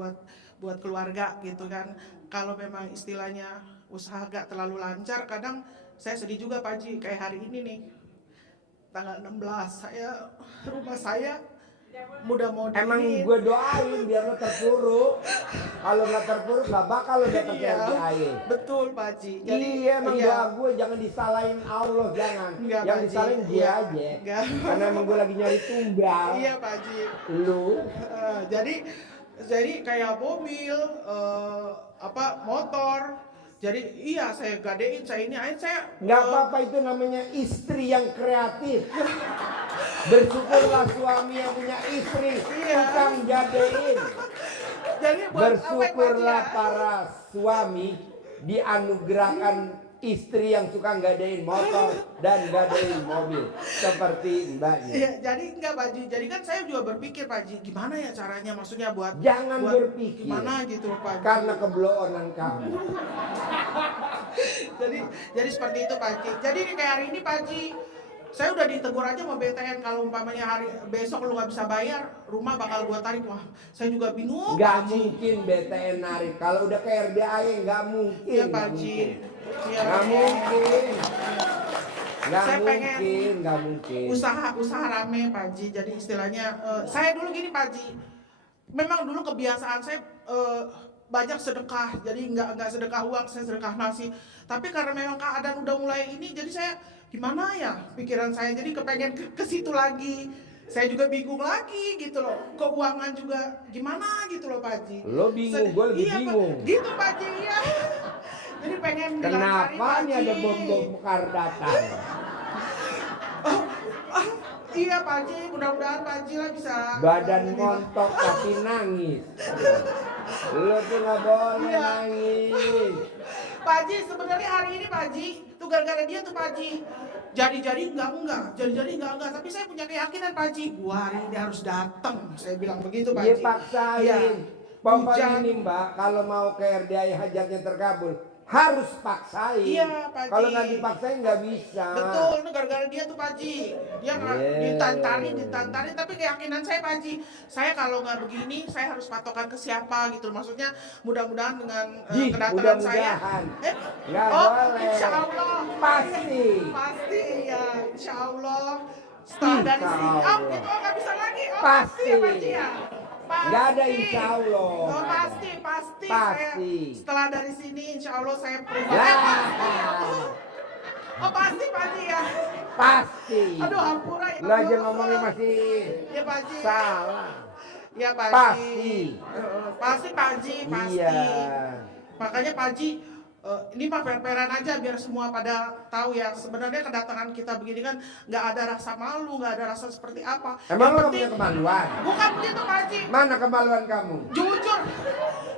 buat keluarga gitu kan. Kalau memang istilahnya usaha gak terlalu lancar, kadang saya sedih juga Pak Haji. Kayak hari ini nih tanggal 16 rumah saya mudah-mudahan Emang gue doain biar lo terpuruk. Kalau nggak terpuruk nggak bakal lo dapet Iya, RDAY. betul Pak Haji. Iya emang doa gue jangan disalahin Allah, jangan. Enggak, Yang Pak Haji. disalahin gue Iya, aja. enggak. Karena emang gue lagi nyari tumbal. Iya Pak Haji. Lu Jadi kayak mobil, motor. Jadi iya saya gadein, saya ini saya nggak apa-apa, itu namanya istri yang kreatif. Bersyukurlah suami yang punya istri Iya. tukang gadein. Jadi buat Bersyukurlah apa ya? para suami dianugerahkan istri yang suka gadein motor dan gadein mobil seperti mbaknya. Iya, jadi enggak Pak Haji. Jadi kan saya juga berpikir Pak Haji, gimana ya caranya maksudnya buat Jangan buat berpikir. gimana gitu Pak Haji. Karena kebloonan kamu. Jadi seperti itu Pak Haji. Jadi kayak hari ini Pak Haji, saya udah ditegur aja sama BTN kalau umpamanya besok lu nggak bisa bayar, rumah bakal gua tarik. Wah, saya juga bingung Nggak Pak Haji. mungkin BTN narik. Kalau udah ke RDAY nggak mungkin. Iya Pak nggak Haji. mungkin. Iya, Nggak mungkin. Nggak Saya pengen mungkin. Nggak mungkin. usaha rame Pak Haji. Jadi istilahnya saya dulu gini Pak Haji. Memang dulu kebiasaan saya banyak sedekah. Jadi nggak sedekah uang, saya sedekah nasi. Tapi karena memang keadaan udah mulai ini, jadi saya gimana ya pikiran saya, jadi kepengen ke situ lagi. saya juga bingung lagi gitu loh. Keuangan juga gimana gitu loh Pak Haji. Lo bingung, gue lebih Iya, Pak. bingung. Gitu Pak Haji, iya. Jadi pengen dilancarin, Pak Kenapa nih ada Haji. bom-bom Mekar datang? Iya Pak Haji, mudah-mudahan Pak Haji lah bisa. Badan montok tapi nangis. Lo tuh nggak boleh Iya. nangis. Pak Haji, sebenarnya hari ini Pak Haji, itu gara-gara dia tuh Pak Haji. Jadi jadi enggak, tapi saya punya keyakinan Pak Haji, gua hari ini harus datang. Saya bilang begitu Pak Iya Haji. paksain. Iya. Pokoknya Hujan. ini Mbak, kalau mau ke RDI hajatnya terkabul, harus paksain. Iya, Pak Haji. Kalau nggak dipaksain nggak bisa. Betul, itu gara-gara dia tuh Pak Haji. Dia nggak Yeah. ditantarin, tapi keyakinan saya Pak Haji, saya kalau nggak begini, saya harus patokan ke siapa gitu. Maksudnya mudah-mudahan dengan Jih, kedatangan saya. mudah-mudahan. Eh, Nggak oh, boleh. Insya Allah. Pasti. Pasti ya, Insya Allah. Setelah dari Insya sini, Allah. gitu, nggak bisa lagi. Oh, Pasti. ya Pak Haji ya. Pasti. Nggak ada insya Allah. Oh, pasti. Pasti. Saya, setelah dari sini, Insya Allah saya pribadi. Ya. Pasti. Oh, pasti Pak Haji ya. Pasti. Aduh, hampura ya. Lo aja ngomongnya masih Ya Pak Haji. salah. Ya Pak Haji. Pasti. Pasti Pak Haji, pasti. Iya. Makanya Pak Haji, ini mah fair-fairan aja biar semua pada tahu ya. Sebenarnya kedatangan kita begini kan nggak ada rasa malu, nggak ada rasa seperti apa. Emang lo Yang nggak penting- punya kemaluan? Bukan begitu Pak Haji. Mana kemaluan kamu? Jujur,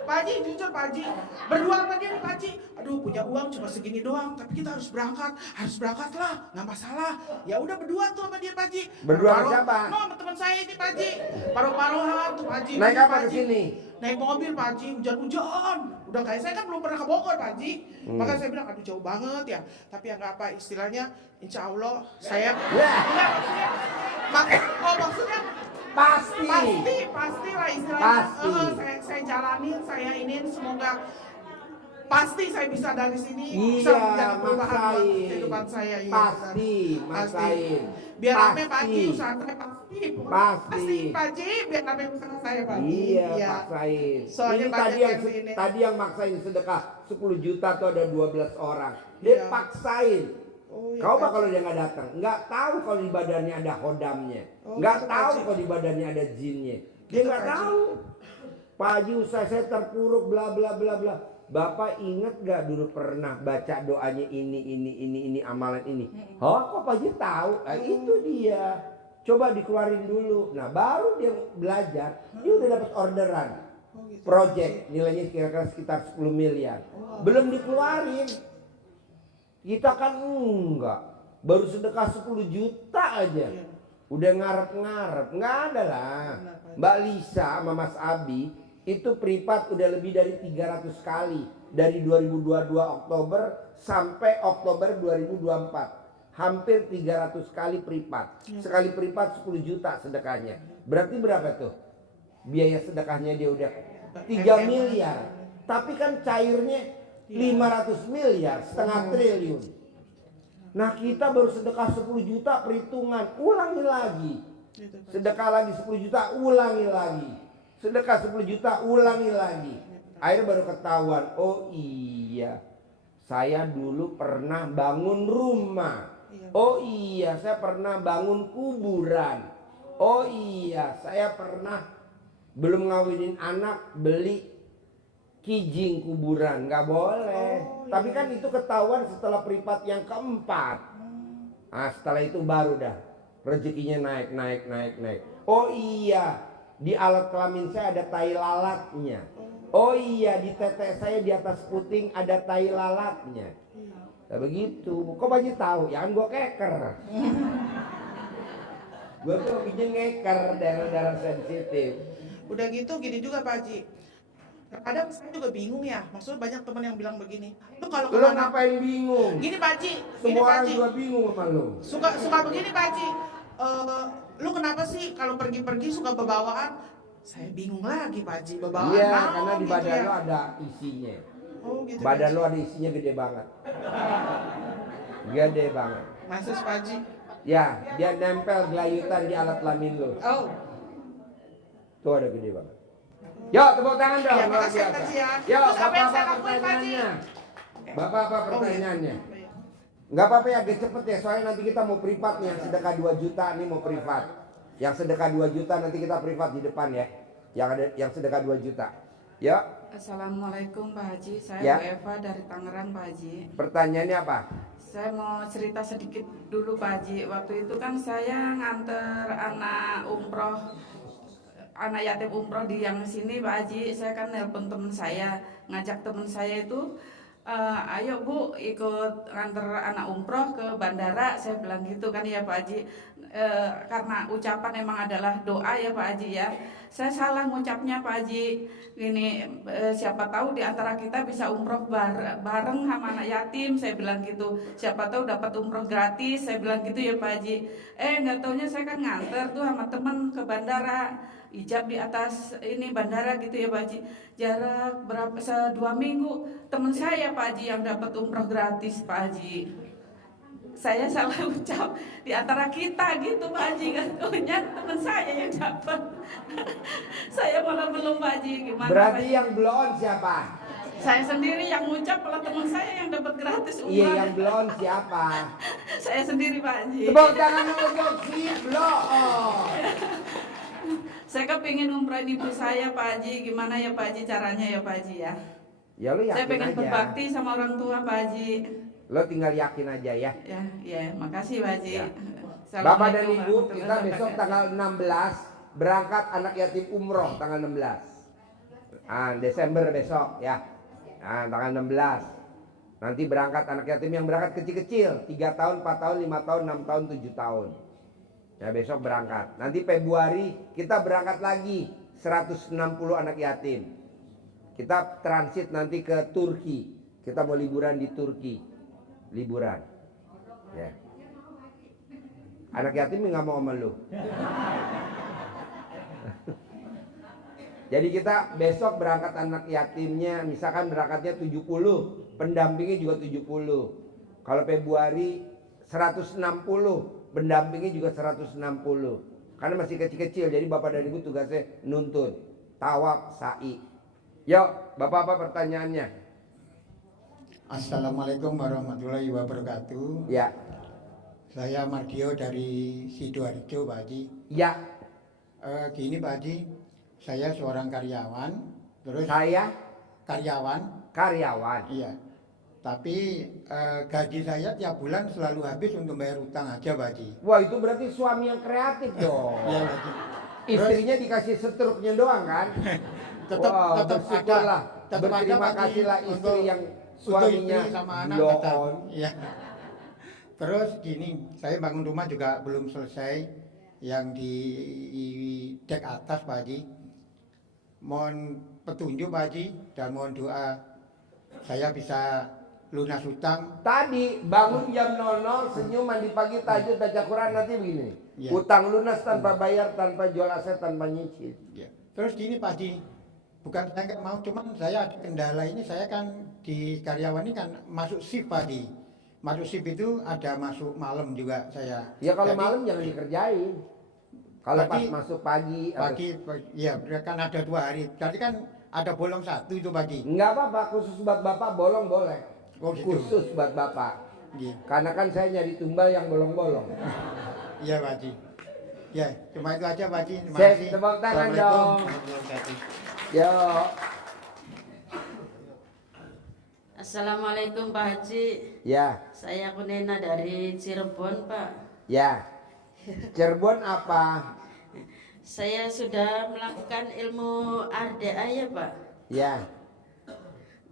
Pak Haji, jujur Pak Haji. Berdua sama dia nih Pak Haji. Aduh, punya uang cuma segini doang, tapi kita harus berangkat lah, nggak masalah. Ya udah berdua tuh sama dia Pak Haji. Berdua sama Paruh- siapa? No, sama teman saya ini Pak Haji. Paruh-paruhan tuh Pak Haji. Naik Pak apa ke Haji. sini? Naik mobil Pak Haji, hujan-hujan. Udah kayak saya kan belum pernah ke Bogor Pak Haji. Makanya saya bilang, aduh jauh banget ya. Tapi ya nggak apa, istilahnya insya Allah saya. Ya. Enggak, maksudnya. Maksudnya Pasti. pasti lah istilahnya. Pasti. Saya jalanin, saya ini semoga pasti saya bisa dari sini bisa Iya, menjadi perubahan buat maksain. kehidupan saya. Iya, Pasti, benar. maksain. Biar rame Pak Pasti. Haji, usaha saya pasti. Pasti. Pak Haji, biar rame usaha saya Pak Haji. Iya, paksain. Soalnya Ini banyak tadi yang yang ini. tadi yang maksain sedekah 10 juta tuh ada 12 orang. Dia Iya. paksain. Oh, iya, Kau Pak kalau Haji. dia nggak datang, nggak tahu kalau di badannya ada hodamnya, Oh, nggak gitu, Pak tahu Haji. kalau di badannya ada jinnya, dia Gitu, nggak Pak Haji. tahu. Pak Haji usaha saya terpuruk bla bla bla bla. Bapak ingat gak dulu pernah baca doanya ini amalan ini? Oh, kok Pak Haji tahu? Itu dia. Coba dikeluarin dulu. Nah, baru dia belajar. Dia udah dapat orderan. Oh, gitu. Project nilainya kira-kira sekitar 10 miliar. Belum dikeluarin. Kita kan enggak. Baru sedekah 10 juta aja. Iya. Udah ngarep-ngarep. Nggak ada lah. Mbak Lisa sama Mas Abi itu privat udah lebih dari 300 kali. Dari 2022 Oktober sampai Oktober 2024. Hampir 300 kali privat. Sekali privat 10 juta sedekahnya. Berarti berapa tuh? Biaya sedekahnya dia udah 3 miliar. Tapi kan cairnya 500 miliar, setengah triliun. Nah kita baru sedekah 10 juta perhitungan, ulangi lagi. Sedekah lagi 10 juta, ulangi lagi. Sedekah 10 juta, ulangi lagi. Akhirnya baru ketahuan, oh iya, saya dulu pernah bangun rumah. Oh iya, saya pernah bangun kuburan. Oh iya, saya pernah belum ngawinin anak beli kijing kuburan. Nggak boleh. Tapi kan itu ketahuan setelah privat yang keempat. Nah, setelah itu baru dah rezekinya naik. Oh iya, di alat kelamin saya ada tai lalatnya. Oh iya, di tete saya di atas puting ada tai lalatnya. Nah, begitu. Kok Pak Haji tahu? Ya kan gue keker. Gue tuh bikin ngeker daerah-daerah sensitif. Udah gitu gini juga Pak Haji. Kadang saya juga bingung ya. Maksudnya banyak teman yang bilang begini. Lu kalau Lo kemana? ngapain bingung? Gini Pak Haji. Gini Semua Pak orang Haji. juga bingung sama lo. Suka begini Pak Haji. Lu kenapa sih kalau pergi-pergi suka bebawaan? Saya bingung lagi Pak Haji. Bebawaan Iya, naon karena di gitu badan ya. lo ada isinya. Oh gitu. Badan Pak lo ada isinya gede banget. Gede banget. Haji. Masa sih, Pak Haji? Ya, dia nempel gelayutan di alat kelamin lo. Oh. Tuh ada gede banget. Yuk, tepuk tangan dong. Ya, luar makasih, biasa. Pak Haji ya. Yuk, Terus apa yang saya Bapak lakuin, Pak Haji? pertanyaannya. Bapak apa Oh, iya. pertanyaannya? Oh, iya. Nggak apa-apa ya, agak cepet ya. Soalnya nanti kita mau privat nih. Yang sedekah 2 juta nih mau privat. Yang sedekah 2 juta nanti kita privat di depan ya. Yang ada yang sedekah 2 juta. Ya. Assalamualaikum Pak Haji, saya Ya. Bu Eva dari Tangerang Pak Haji. Pertanyaannya apa? Saya mau cerita sedikit dulu Pak Haji. Waktu itu kan saya nganter anak umroh, anak yatim umroh di yang sini Pak Haji. Saya kan nelpon teman saya, ngajak teman saya itu, ayo Bu ikut nganter anak umroh ke bandara. Saya bilang gitu kan ya Pak Haji. Karena ucapan emang adalah doa ya Pak Haji ya. Saya salah ngucapnya Pak Haji. Gini, siapa tahu di antara kita bisa umroh bareng sama anak yatim. Saya bilang gitu. Siapa tahu dapat umroh gratis. Saya bilang gitu ya Pak Haji. Nggak taunya saya kan nganter tuh sama temen ke bandara. Ijab di atas ini bandara gitu ya Pak Haji. Jarak berapa 2 minggu teman saya Pak Haji yang dapat umroh gratis Pak Haji. Saya salah ucap di antara kita gitu Pak Haji, katanya teman saya yang dapat. Saya malah belum Pak Haji, gimana Berarti Pak Haji? yang blow siapa? Saya sendiri yang ngucap, malah teman saya yang dapat gratis umrah. Iya, yang blow siapa? Saya sendiri Pak Haji. Tepuk tangan untuk si blow. Saya kepingin umrahin ibu saya Pak Haji, gimana ya Pak Haji caranya ya Pak Haji ya? Ya lu yakin Saya pengen aja. berbakti sama orang tua Pak Haji. Lo tinggal yakin aja ya. Ya, makasih Pak Haji. Ya. Assalamualaikum Bapak dan Ibu, warahmatullahi kita besok wabarakatuh. tanggal 16 berangkat anak yatim umroh tanggal 16. Desember besok ya. Tanggal 16. Nanti berangkat anak yatim yang berangkat kecil-kecil, 3 tahun, 4 tahun, 5 tahun, 6 tahun, 7 tahun. Ya besok berangkat. Nanti Februari kita berangkat lagi 160 anak yatim. Kita transit nanti ke Turki. Kita mau liburan di Turki. Liburan. Ya. Anak yatim nggak mau sama lu. Jadi kita besok berangkat anak yatimnya, misalkan berangkatnya 70, pendampingnya juga 70. Kalau Februari 160, pendampingnya juga 160. Karena masih kecil-kecil, jadi Bapak dan Ibu tugasnya nuntun. Tawaf, sa'i. Yuk, Bapak apa pertanyaannya? Assalamualaikum warahmatullahi wabarakatuh. Ya. Saya Mardio dari Sidoarjo, Pak Haji. Ya. Gini Pak Haji, saya seorang karyawan. Terus Saya karyawan. Iya. Tapi gaji saya tiap bulan selalu habis untuk bayar utang aja, Pak Haji. Wah, itu berarti suami yang kreatif dong. Iya, Pak Haji. Istrinya dikasih setruknya doang kan? Tetap Wow, tetap bersyukurlah. ada. Tetap Berterima ada, Pak Haji, kasihlah istri untuk- yang untuk suaminya istri sama anak blow tetap. on. Iya. Terus gini, saya bangun rumah juga belum selesai yang di dek atas Pak Haji. Mohon petunjuk Pak Haji dan mohon doa saya bisa lunas utang. Tadi bangun jam 00, senyum, mandi pagi, tahajud, baca Quran, nanti begini. Iya. Utang lunas tanpa bayar, tanpa jual aset, tanpa nyicil. Ya. Terus gini Pak Haji, bukan saya nggak mau, cuman saya ada kendala ini, saya kan di karyawan ini kan masuk shift Pak Haji. Masuk shift itu ada masuk malam juga saya. Ya kalau Jadi, malam jangan dikerjain. Kalau pas Berarti masuk pagi, ya kan ada 2 hari. Berarti kan ada bolong 1 itu Pak Haji. nggak apa-apa, khusus buat Bapak bolong boleh. Oh, gitu. Khusus buat Bapak. Iya. Karena kan saya nyari tumbal yang bolong-bolong. Iya Pak Haji. Ya, cuma itu aja Pak Haji. Terima Sip, kasih. tepuk tangan Assalamualaikum dong. warahmatullahi wabarakatuh. Yo. Assalamualaikum Pak Haji. Ya, Saya Kunena dari Cirebon Pak. ya. Cirebon apa? Saya sudah melakukan ilmu RDA ya Pak. Ya.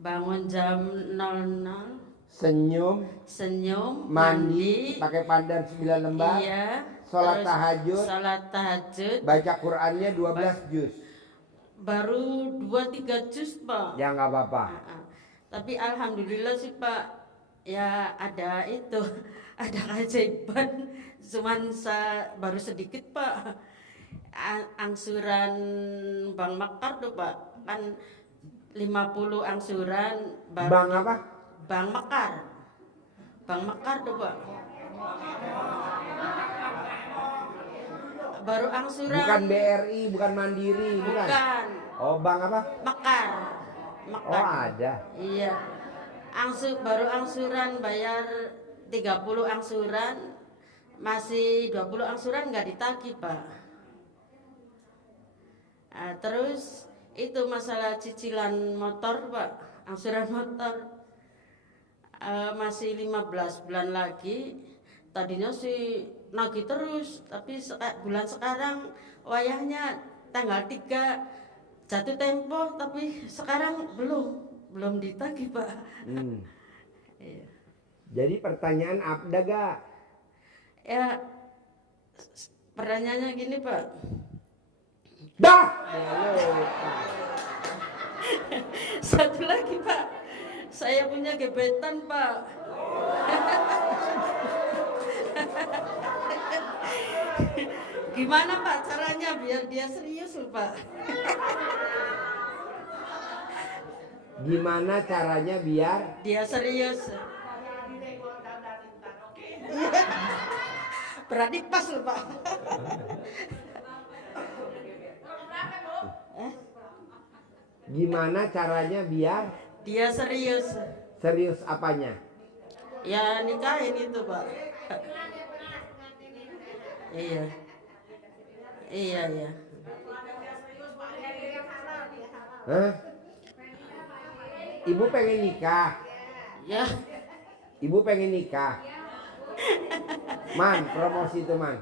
Bangun jam 00, Senyum, senyum, mandi, pakai pandan 9 lembar, iya, sholat terus tahajud, sholat tahajud, baca Qurannya 12 juz. baru 2-3 juz Pak. Ya nggak apa-apa. Tapi alhamdulillah sih Pak, ya ada itu, ada keajaiban. Cuman baru sedikit Pak. Angsuran Bank Mekar tuh Pak, kan 50 angsuran baru. Bang apa? Bank Mekar. Bank Mekar tuh Pak. Baru angsuran. Bukan BRI, bukan Mandiri, bukan. Bukan. Oh, Bang apa? Mekar. Oh, ada. Iya. Baru angsuran bayar 30 angsuran, masih 20 angsuran nggak ditagih Pak. Terus itu masalah cicilan motor Pak, angsuran motor. Masih 15 bulan lagi. Tadinya sih nagih terus, tapi bulan sekarang wayahnya tanggal 3 jatuh tempo, tapi sekarang belum ditagih Pak. Iya. Jadi pertanyaan ada gak? Ya, pertanyaannya gini Pak. Dah! Ya lupa. Satu lagi Pak, saya punya gebetan Pak. Gimana Pak caranya biar dia serius loh Pak? Gimana caranya biar Dia serius. Berarti pas loh Pak. gimana caranya biar Dia serius. serius apanya? Ya nikahin itu Pak. Iya. Iya. Hah? Ibu pengen nikah? Ya. Ibu pengen nikah? Man, promosi itu man.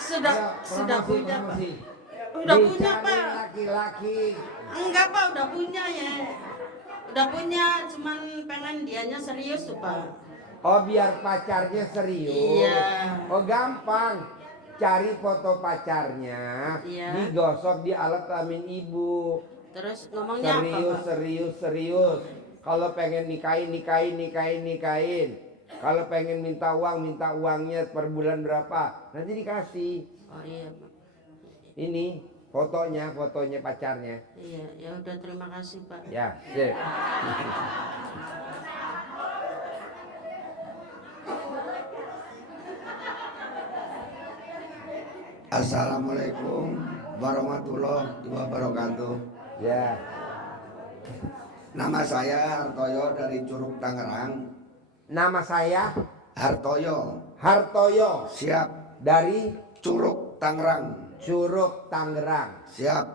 Sudah punya Pak. Promosi. Udah punya Dicari Pak. laki-laki. Enggak Pak, udah punya ya. Udah punya, cuman pengen dianya serius tuh Pak. Oh biar pacarnya serius. Iya. Oh gampang. Cari foto pacarnya, Iya. digosok di alat kelamin ibu. Terus ngomongnya apa Pak? Serius. Kalau pengen nikahin. Kalau pengen minta uangnya per bulan berapa. Nanti dikasih. Oh iya Pak. Ini fotonya pacarnya. Iya, ya udah terima kasih Pak. Ya, sip. Assalamualaikum warahmatullahi wabarakatuh. Ya. Nama saya Hartoyo dari Curug Tangerang. Nama saya Hartoyo. Siap. Dari Curug Tangerang. Siap.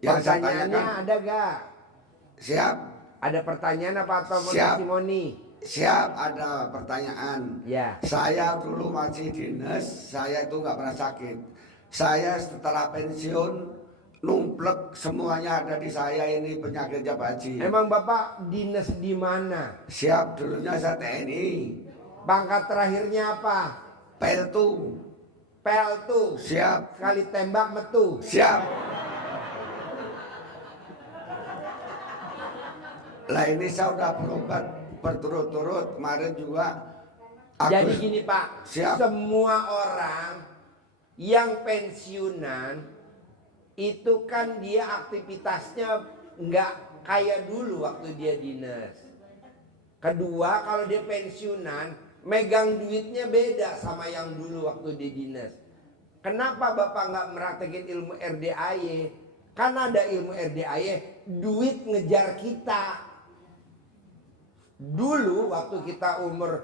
Yang saya Pertanyaannya tanyakan, ada gak? siap. Ada pertanyaan apa atau mau Siap. testimoni? Siap, ada pertanyaan. Ya. Saya dulu masih dinas, saya itu nggak pernah sakit. Saya setelah pensiun numplek semuanya ada di saya ini penyakitnya Pak Haji. Emang Bapak dinas di mana? Siap, dulunya saya TNI. Pangkat terakhirnya apa? Peltu. Siap. Sekali tembak metu. Siap. Lah ini saya udah berobat berturut-turut, kemarin juga. Jadi gini Pak, Siap. semua orang yang pensiunan itu kan dia aktivitasnya nggak kayak dulu waktu dia dinas. Kedua, kalau dia pensiunan, megang duitnya beda sama yang dulu waktu dia dinas. Kenapa Bapak nggak meraktekin ilmu RDAY? Karena ada ilmu RDAY, duit ngejar kita. Dulu waktu kita umur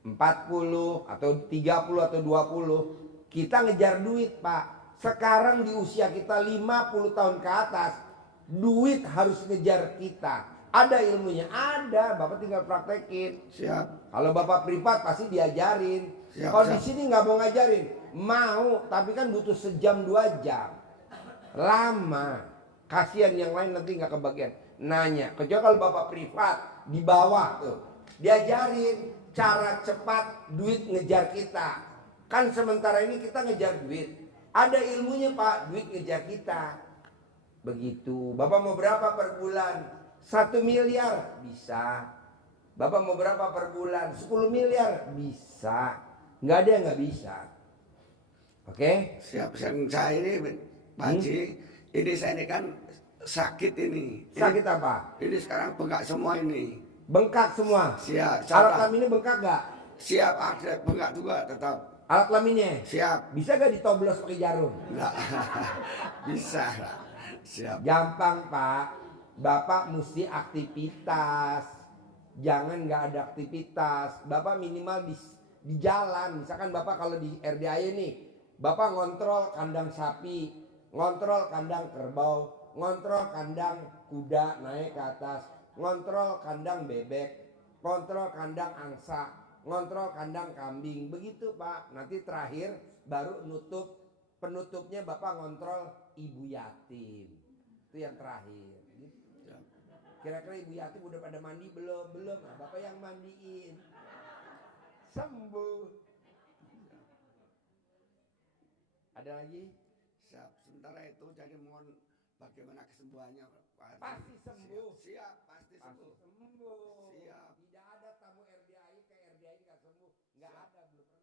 40 atau 30 atau 20, kita ngejar duit Pak. Sekarang di usia kita 50 tahun ke atas, duit harus ngejar kita. Ada ilmunya? Ada, Bapak tinggal praktekin. Siap. Kalau Bapak privat pasti diajarin. Siap, Kalau di siap. sini nggak mau ngajarin, mau, tapi kan butuh sejam 2 jam. Lama. Kasihan yang lain nanti nggak kebagian. Nanya, kecuali kalau Bapak privat di bawah tuh, diajarin cara cepat duit ngejar kita. Kan sementara ini kita ngejar duit. Ada ilmunya Pak, duit ngejar kita. Begitu. Bapak mau berapa per bulan? 1 miliar? Bisa. Bapak mau berapa per bulan? 10 miliar? Bisa. Nggak ada yang nggak bisa. Oke? Siap. Yang saya ini Pak Haji, ini saya ini kan sakit ini. Sakit apa? Ini sekarang bengkak semua ini. Bengkak semua? Siap. Alat kelaminnya bengkak nggak? Siap, ada bengkak juga tetap. Alat kelaminnya? Siap. Bisa gak ditoblos pakai jarum? Enggak. Bisa lah. Siap. Gampang Pak. Bapak mesti aktivitas. Jangan nggak ada aktivitas. Bapak minimal di jalan. Misalkan Bapak kalau di RDAY nih, Bapak ngontrol kandang sapi, ngontrol kandang kerbau, ngontrol kandang kuda naik ke atas, ngontrol kandang bebek, kontrol kandang angsa, ngontrol kandang kambing. Begitu Pak. Nanti terakhir baru penutupnya Bapak ngontrol ibu yatim. Itu yang terakhir gitu. Kira-kira ibu yatim udah pada mandi belum? Belum. Nah, Bapak yang mandiin. Sembuh. Ada lagi? Siap. Sementara itu jadi mohon bagaimana kesembuhannya Pak Haji? Pasti sembuh. Siap, pasti sembuh. Sembuh. Siap. Tidak ada tamu RDAI kayak RDAI nggak sembuh. Nggak ada, belum pernah.